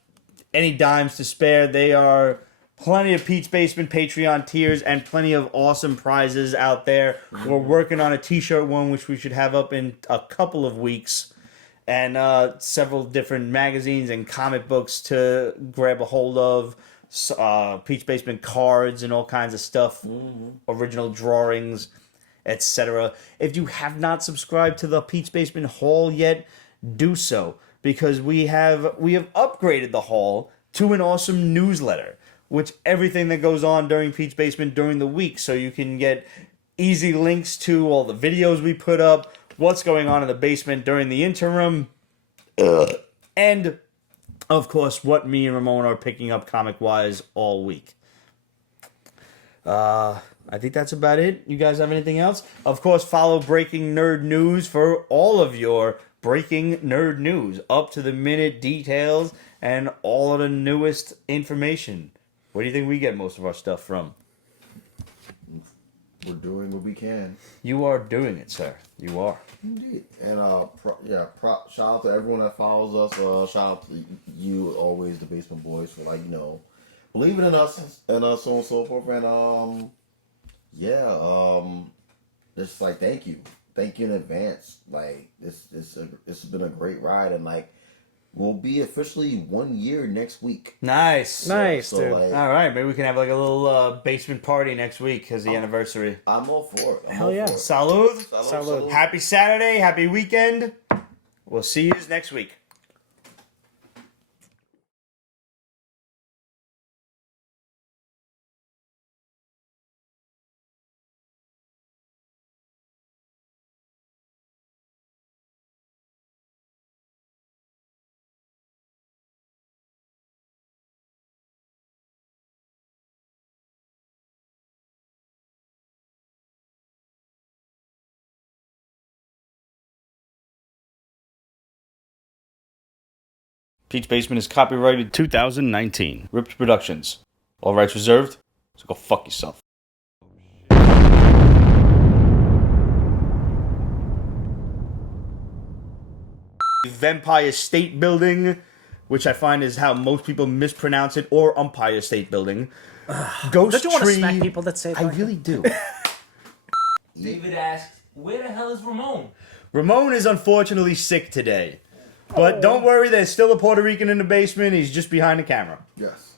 any dimes to spare, there are plenty of Pete's Basement Patreon tiers and plenty of awesome prizes out there. We're working on a t-shirt one, which we should have up in a couple of weeks. And several different magazines and comic books to grab a hold of. Pete's Basement cards and all kinds of stuff. Original drawings, etc. If you have not subscribed to the Pete's Basement Hall yet, do so. because we have upgraded the hall to an awesome newsletter, which everything that goes on during Pete's Basement during the week, so you can get easy links to all the videos we put up, what's going on in the basement during the interim, and of course what me and Ramon are picking up comic-wise all week. I think that's about it. You guys have anything else? Of course, follow Breaking Nerd News for all of your breaking nerd news, up to the minute details, and all of the newest information. Where do you think we get most of our stuff from? We're doing what we can. You are doing it, sir. You are. Indeed. And shout out to everyone that follows us. Shout out to you, always the Basement Boys, for believing in us and so on and so forth. And just thank you in advance. It's been a great ride, and we'll be officially 1 year next week. Nice, dude. All right, maybe we can have a little basement party next week as the anniversary. I'm all for it. Hell yeah. Salud. Salud. Happy Saturday. Happy weekend. We'll see you next week. Pete's Basement is copyrighted 2019. Ripped Productions. All rights reserved, so go fuck yourself. Vampire State Building, which I find is how most people mispronounce it, or Umpire State Building. Ghost Don't you want to Tree. smack people that say that? I really do. David asks, where the hell is Ramon? Ramon is unfortunately sick today. But don't worry, there's still a Puerto Rican in the basement. He's just behind the camera. Yes.